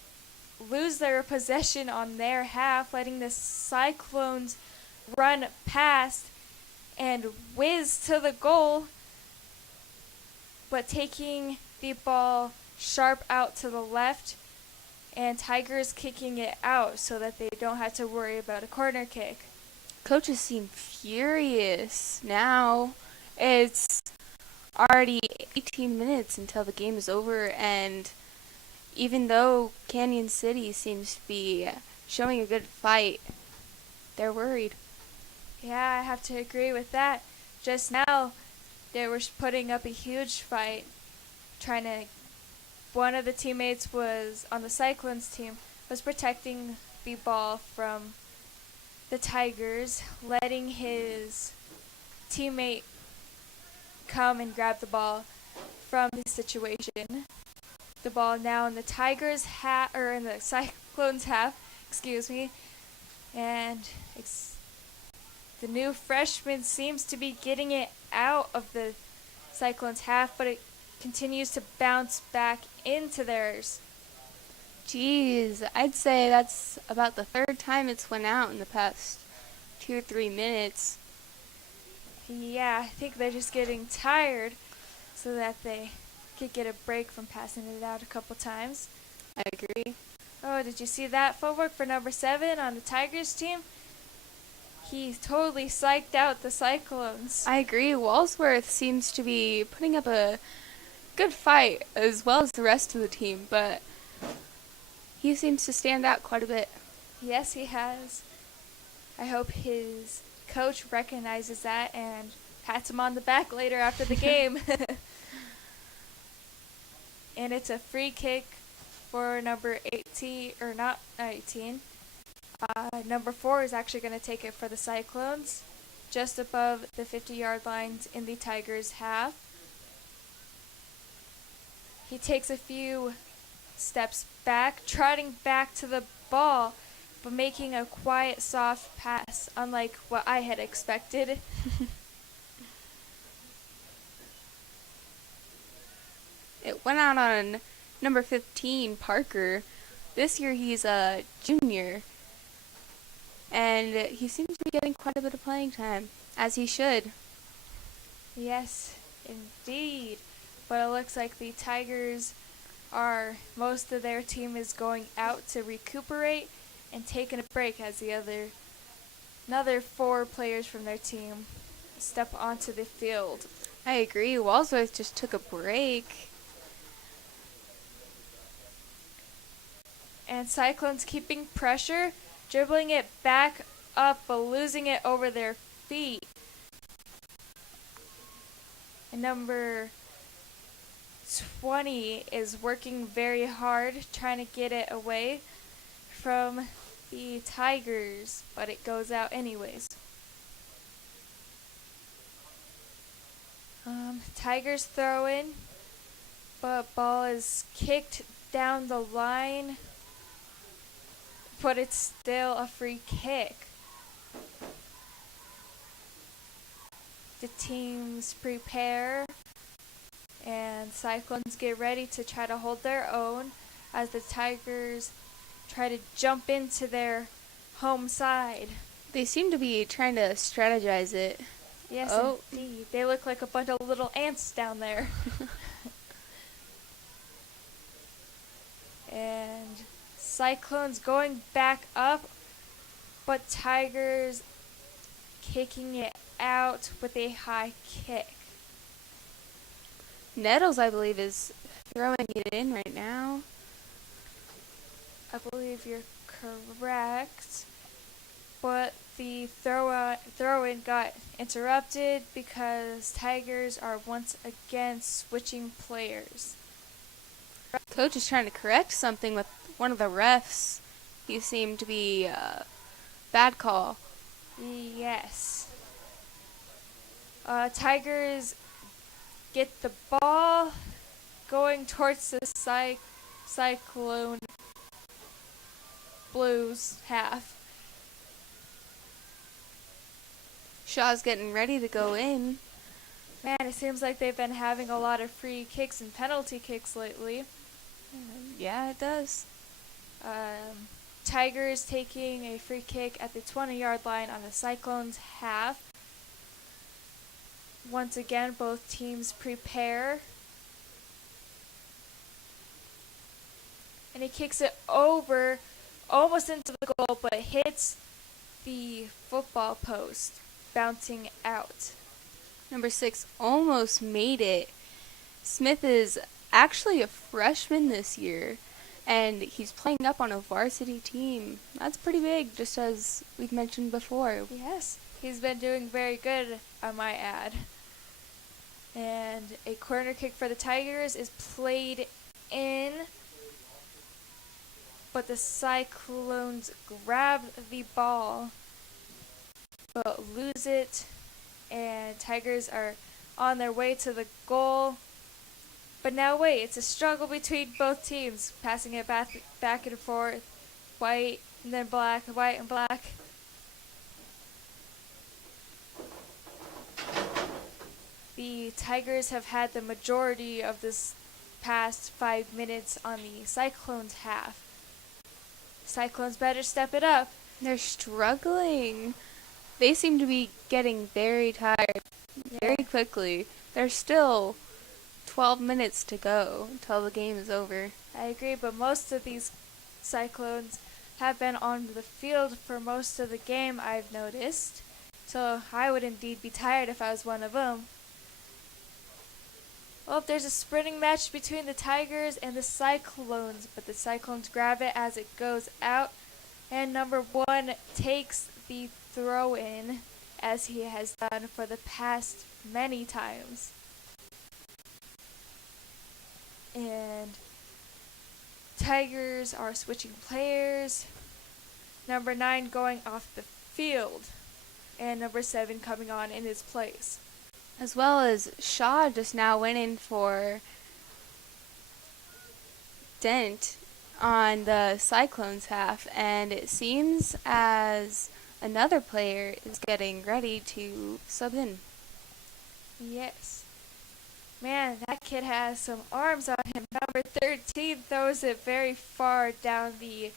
lose their possession on their half, letting the Cyclones run past and whiz to the goal, but taking the ball sharp out to the left, and Tigers kicking it out so that they don't have to worry about a corner kick. Coaches seem furious now. It's already 18 minutes until the game is over, and even though Canyon City seems to be showing a good fight, they're worried. Yeah, I have to agree with that. Just now, they were putting up a huge fight, one of the teammates was on the Cyclones team, was protecting the ball from the Tigers, letting his teammate come and grab the ball from the situation. The ball now in the Tigers' half, or in the Cyclones' half, and the new freshman seems to be getting it out of the Cyclones' half, but it continues to bounce back into theirs. Jeez, I'd say that's about the 3rd time it's went out in the past 2 or 3 minutes. Yeah, I think they're just getting tired so that they could get a break from passing it out a couple times. I agree. Oh, did you see that footwork for number 7 on the Tigers team? He totally psyched out the Cyclones. I agree. Walsworth seems to be putting up a good fight as well as the rest of the team, but he seems to stand out quite a bit. Yes, he has. I hope his coach recognizes that and pats him on the back later after the game. And it's a free kick for number 18, or not 18. Number 4 is actually going to take it for the Cyclones, just above the 50-yard lines in the Tigers' half. He takes a few steps back, trotting back to the ball, but making a quiet, soft pass, unlike what I had expected. It went out on number 15, Parker. This year he's a junior, and he seems to be getting quite a bit of playing time, as he should. Yes, indeed. But it looks like the Tigers most of their team is going out to recuperate and taking a break as another 4 players from their team step onto the field. I agree. Walsworth just took a break. And Cyclones keeping pressure, dribbling it back up but losing it over their feet. And number 20 is working very hard trying to get it away from the Tigers, but it goes out anyways. Tigers throw in, but ball is kicked down the line, but it's still a free kick. The teams prepare, and Cyclones get ready to try to hold their own as the Tigers try to jump into their home side. They seem to be trying to strategize it. Yes, Oh. indeed. They look like a bunch of little ants down there. And Cyclones going back up, but Tigers kicking it out with a high kick. Nettles, I believe, is throwing it in right now. I believe you're correct, but the throw-in got interrupted because Tigers are once again switching players. Coach is trying to correct something with one of the refs. He seemed to be bad call. Yes. Tigers get the ball going towards the Cyclone Blues half. Shaw's getting ready to go in. Man, it seems like they've been having a lot of free kicks and penalty kicks lately. Yeah, it does. Tigers taking a free kick at the 20-yard line on the Cyclones half. Once again, both teams prepare. And he kicks it over, almost into the goal, but hits the football post, bouncing out. Number 6 almost made it. Smith is actually a freshman this year, and he's playing up on a varsity team. That's pretty big, just as we've mentioned before. Yes, he's been doing very good, I might add. And a corner kick for the Tigers is played in, but the Cyclones grab the ball, but lose it, and Tigers are on their way to the goal. But now wait, it's a struggle between both teams, passing it back and forth, white and then black, white and black. The Tigers have had the majority of this past 5 minutes on the Cyclones half. Cyclones better step it up. They're struggling. They seem to be getting very tired very quickly. There's still 12 minutes to go until the game is over. I agree, but most of these Cyclones have been on the field for most of the game, I've noticed. So I would indeed be tired if I was one of them. Well, there's a sprinting match between the Tigers and the Cyclones, but the Cyclones grab it as it goes out, and number 1 takes the throw-in, as he has done for the past many times. And Tigers are switching players. Number 9 going off the field, and number 7 coming on in his place. As well as Shaw just now went in for Dent on the Cyclones half, and it seems as another player is getting ready to sub in. Yes. Man, that kid has some arms on him. Number 13 throws it very far down the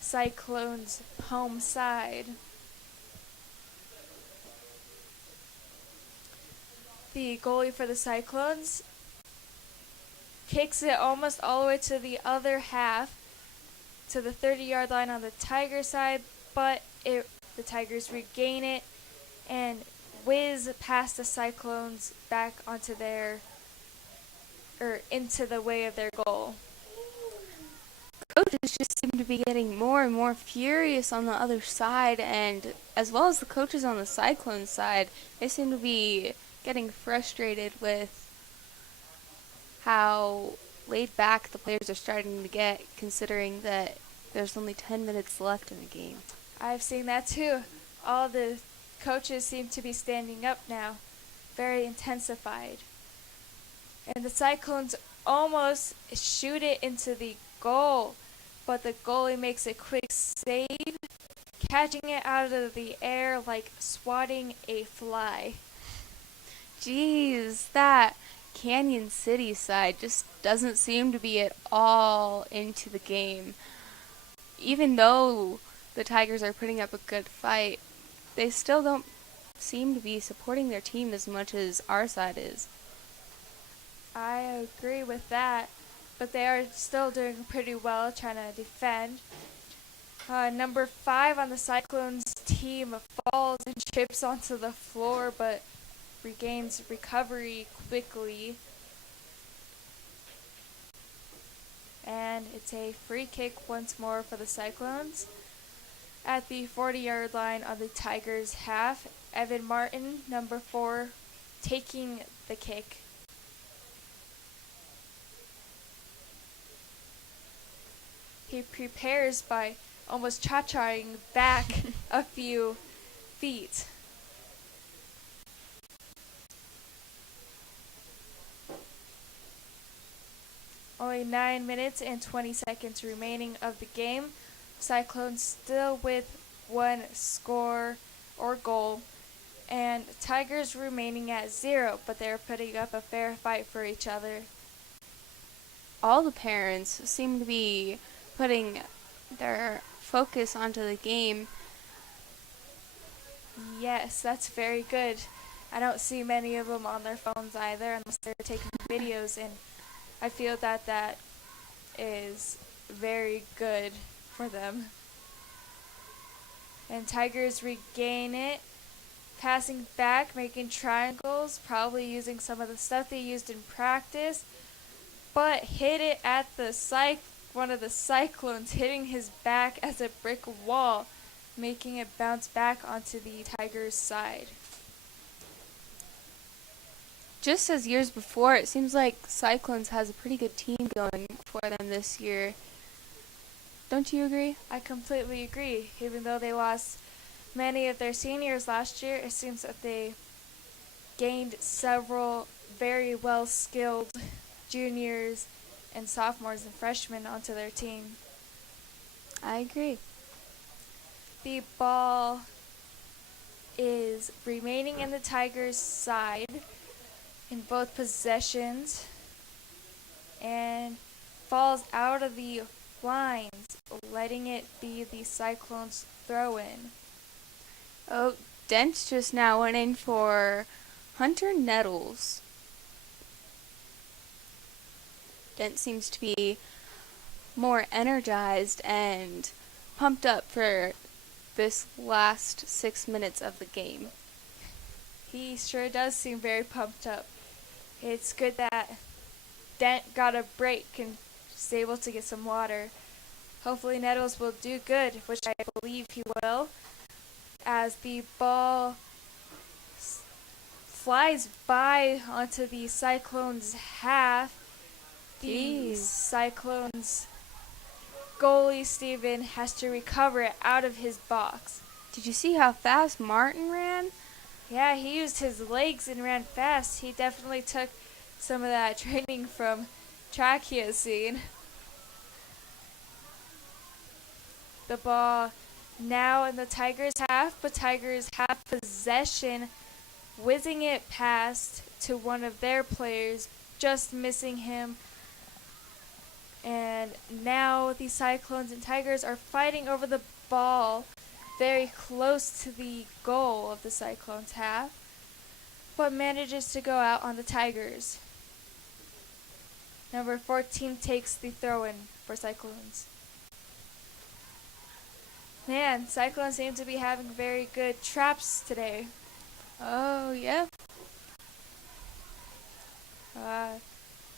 Cyclones' home side. The goalie for the Cyclones kicks it almost all the way to the other half, to the 30-yard line on the Tiger side, but the Tigers regain it and whiz past the Cyclones back onto into the way of their goal. Coaches just seem to be getting more and more furious on the other side, and as well as the coaches on the Cyclone side, they seem to be getting frustrated with how laid back the players are starting to get, considering that there's only 10 minutes left in the game. I've seen that too. All the coaches seem to be standing up now, very intensified. And the Cyclones almost shoot it into the goal, but the goalie makes a quick save, catching it out of the air like swatting a fly. Jeez, that Canyon City side just doesn't seem to be at all into the game. Even though the Tigers are putting up a good fight, they still don't seem to be supporting their team as much as our side is. I agree with that, but they are still doing pretty well trying to defend. Number 5 on the Cyclones team falls and chips onto the floor, but regains recovery quickly. And it's a free kick once more for the Cyclones. At the 40-yard line on the Tigers half, Evan Martin, number 4, taking the kick. He prepares by almost cha-chaing back a few feet. Only 9 minutes and 20 seconds remaining of the game. Cyclones still with one score or goal, and Tigers remaining at 0, but they're putting up a fair fight for each other. All the parents seem to be putting their focus onto the game. Yes, that's very good. I don't see many of them on their phones either unless they're taking videos, and I feel that that is very good for them. And Tigers regain it, passing back, making triangles, probably using some of the stuff they used in practice, but hit it at the one of the Cyclones, hitting his back as a brick wall, making it bounce back onto the Tigers' side. Just as years before, it seems like Cyclones has a pretty good team going for them this year. Don't you agree? I completely agree. Even though they lost many of their seniors last year, it seems that they gained several very well-skilled juniors and sophomores and freshmen onto their team. I agree. The ball is remaining in the Tigers' side in both possessions and falls out of the lines, letting it be the Cyclones' throw-in. Oh, Dent just now went in for Hunter Nettles. Dent seems to be more energized and pumped up for this last 6 minutes of the game. He sure does seem very pumped up. It's good that Dent got a break and is able to get some water. Hopefully Nettles will do good, which I believe he will, as the ball flies by onto the Cyclones' half. The Cyclones goalie, Steven, has to recover it out of his box. Did you see how fast Martin ran? Yeah, he used his legs and ran fast. He definitely took some of that training from track he has seen. The ball now in the Tigers' half, but Tigers have possession, whizzing it past to one of their players, just missing him. And now the Cyclones and Tigers are fighting over the ball very close to the goal of the Cyclones' half, but manages to go out on the Tigers. Number 14 takes the throw-in for Cyclones. Man, Cyclones seem to be having very good traps today. Oh, yeah.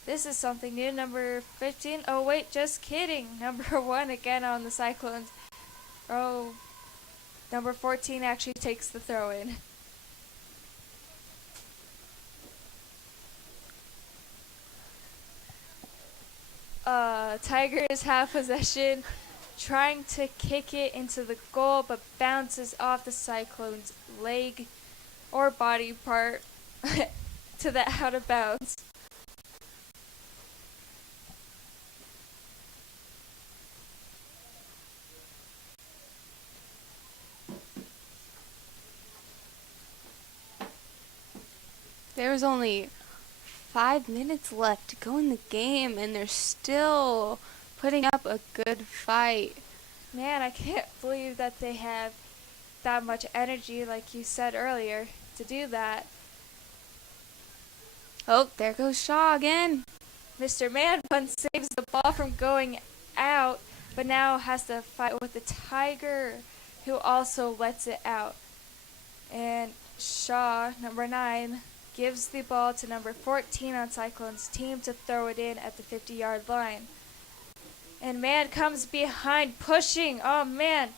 This is something new. Number 15. Oh, wait, just kidding. Number 1 again on the Cyclones. Oh, number 14 actually takes the throw in. Tigers have possession, trying to kick it into the goal, but bounces off the Cyclones' leg or body part to the out of bounds. There was only 5 minutes left to go in the game, and they're still putting up a good fight. Man, I can't believe that they have that much energy, like you said earlier, to do that. Oh, there goes Shaw again. Mr. Man Bun saves the ball from going out, but now has to fight with the Tiger, who also lets it out. And Shaw, number 9, gives the ball to number 14 on Cyclone's team to throw it in at the 50-yard line. And Man comes behind, pushing. Oh, man.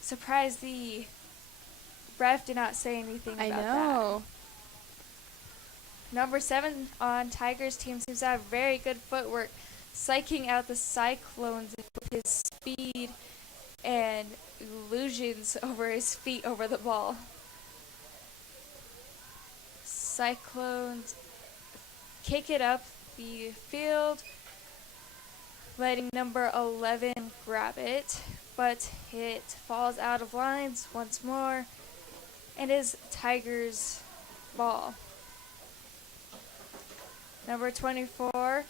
Surprised the ref did not say anything about I that. know. Number 7 on Tigers' team seems to have very good footwork, psyching out the Cyclones with his speed and illusions over his feet over the ball. Cyclones kick it up the field, letting number 11 grab it, but it falls out of lines once more and is Tigers' ball. Number 24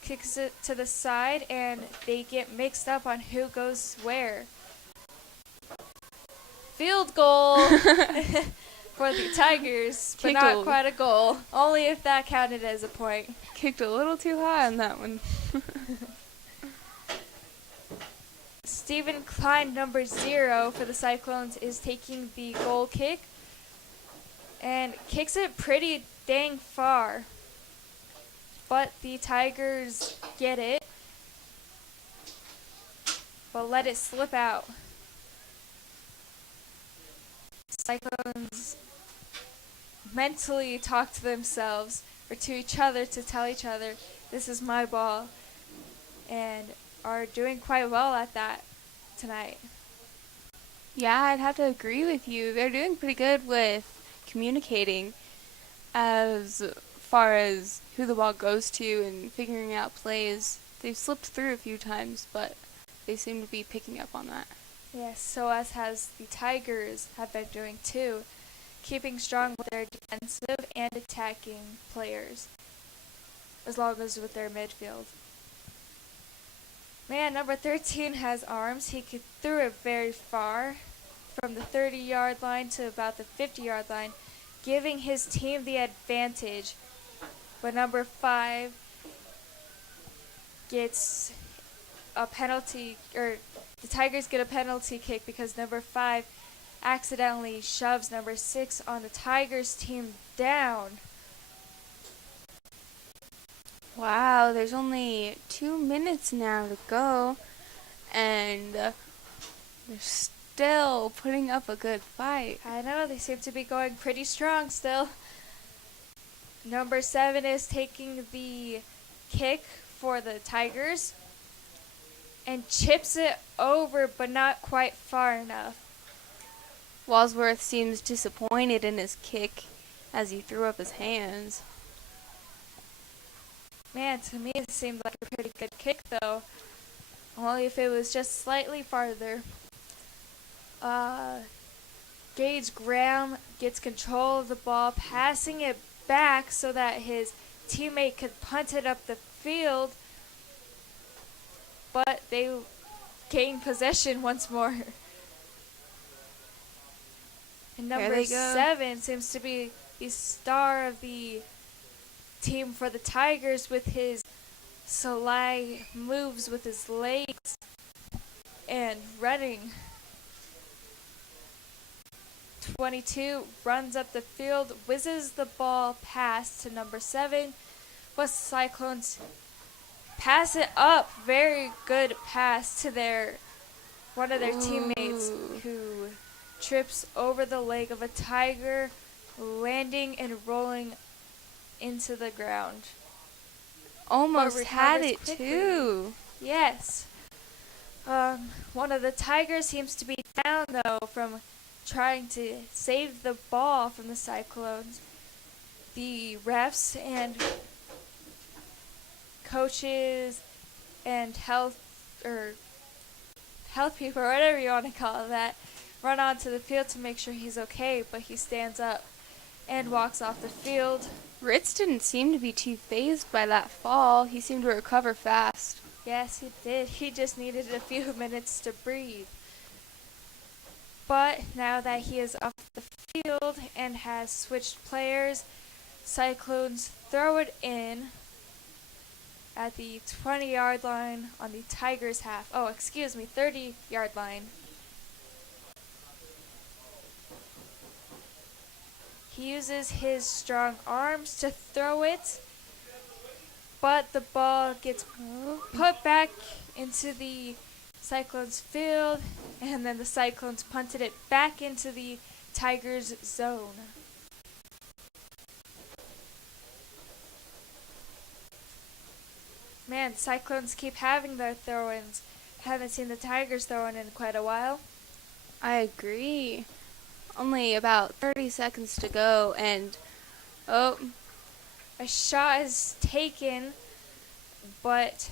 kicks it to the side, and they get mixed up on who goes where. Field goal for the Tigers, but Kicked not a- quite a goal. Only if that counted as a point. Kicked a little too high on that one. Stephen Klein, number 0 for the Cyclones, is taking the goal kick and kicks it pretty dang far. But the Tigers get it, but let it slip out. Cyclones mentally talk to themselves or to each other to tell each other, this is my ball, and are doing quite well at that tonight. Yeah, I'd have to agree with you. They're doing pretty good with communicating as far as who the ball goes to and figuring out plays. They've slipped through a few times, but they seem to be picking up on that. Yes, so as has the Tigers have been doing too, keeping strong with their defensive and attacking players, as long as with their midfield. Man, number 13 has arms. He could throw it very far, from the 30-yard line to about the 50-yard line, giving his team the advantage. But number 5 gets a penalty, or the Tigers get a penalty kick because number 5 accidentally shoves number 6 on the Tigers team down. Wow, there's only 2 minutes now to go, and they're still putting up a good fight. I know, they seem to be going pretty strong still. Number 7 is taking the kick for the Tigers and chips it over, but not quite far enough. Walsworth seems disappointed in his kick as he threw up his hands. Man, to me it seemed like a pretty good kick though. Only if it was just slightly farther. Gage Graham gets control of the ball, passing it back so that his teammate could punt it up the field. But they gain possession once more. And There number they go. 7 seems to be the star of the team for the Tigers with his sly moves with his legs and running. 22 runs up the field, whizzes the ball past to number 7, but Cyclones pass it up. Very good pass to one of their teammates, Ooh. who trips over the leg of a tiger, landing and rolling into the ground. Almost But had recovers it quickly. too. Yes. One of the tigers seems to be down, though, from trying to save the ball from the Cyclones. The refs and coaches and health people, or whatever you want to call that, run onto the field to make sure he's okay, but he stands up and walks off the field. Ritz didn't seem to be too phased by that fall. He seemed to recover fast. Yes, he did. He just needed a few minutes to breathe. But now that he is off the field and has switched players, Cyclones throw it in at the 20-yard line on the Tigers' half. 30-yard line. He uses his strong arms to throw it, but the ball gets put back into the Cyclones' field, and then the Cyclones punted it back into the Tigers' zone. Man, Cyclones keep having their throw-ins. Haven't seen the Tigers throwing in quite a while. I agree. Only about 30 seconds to go, and A shot is taken, but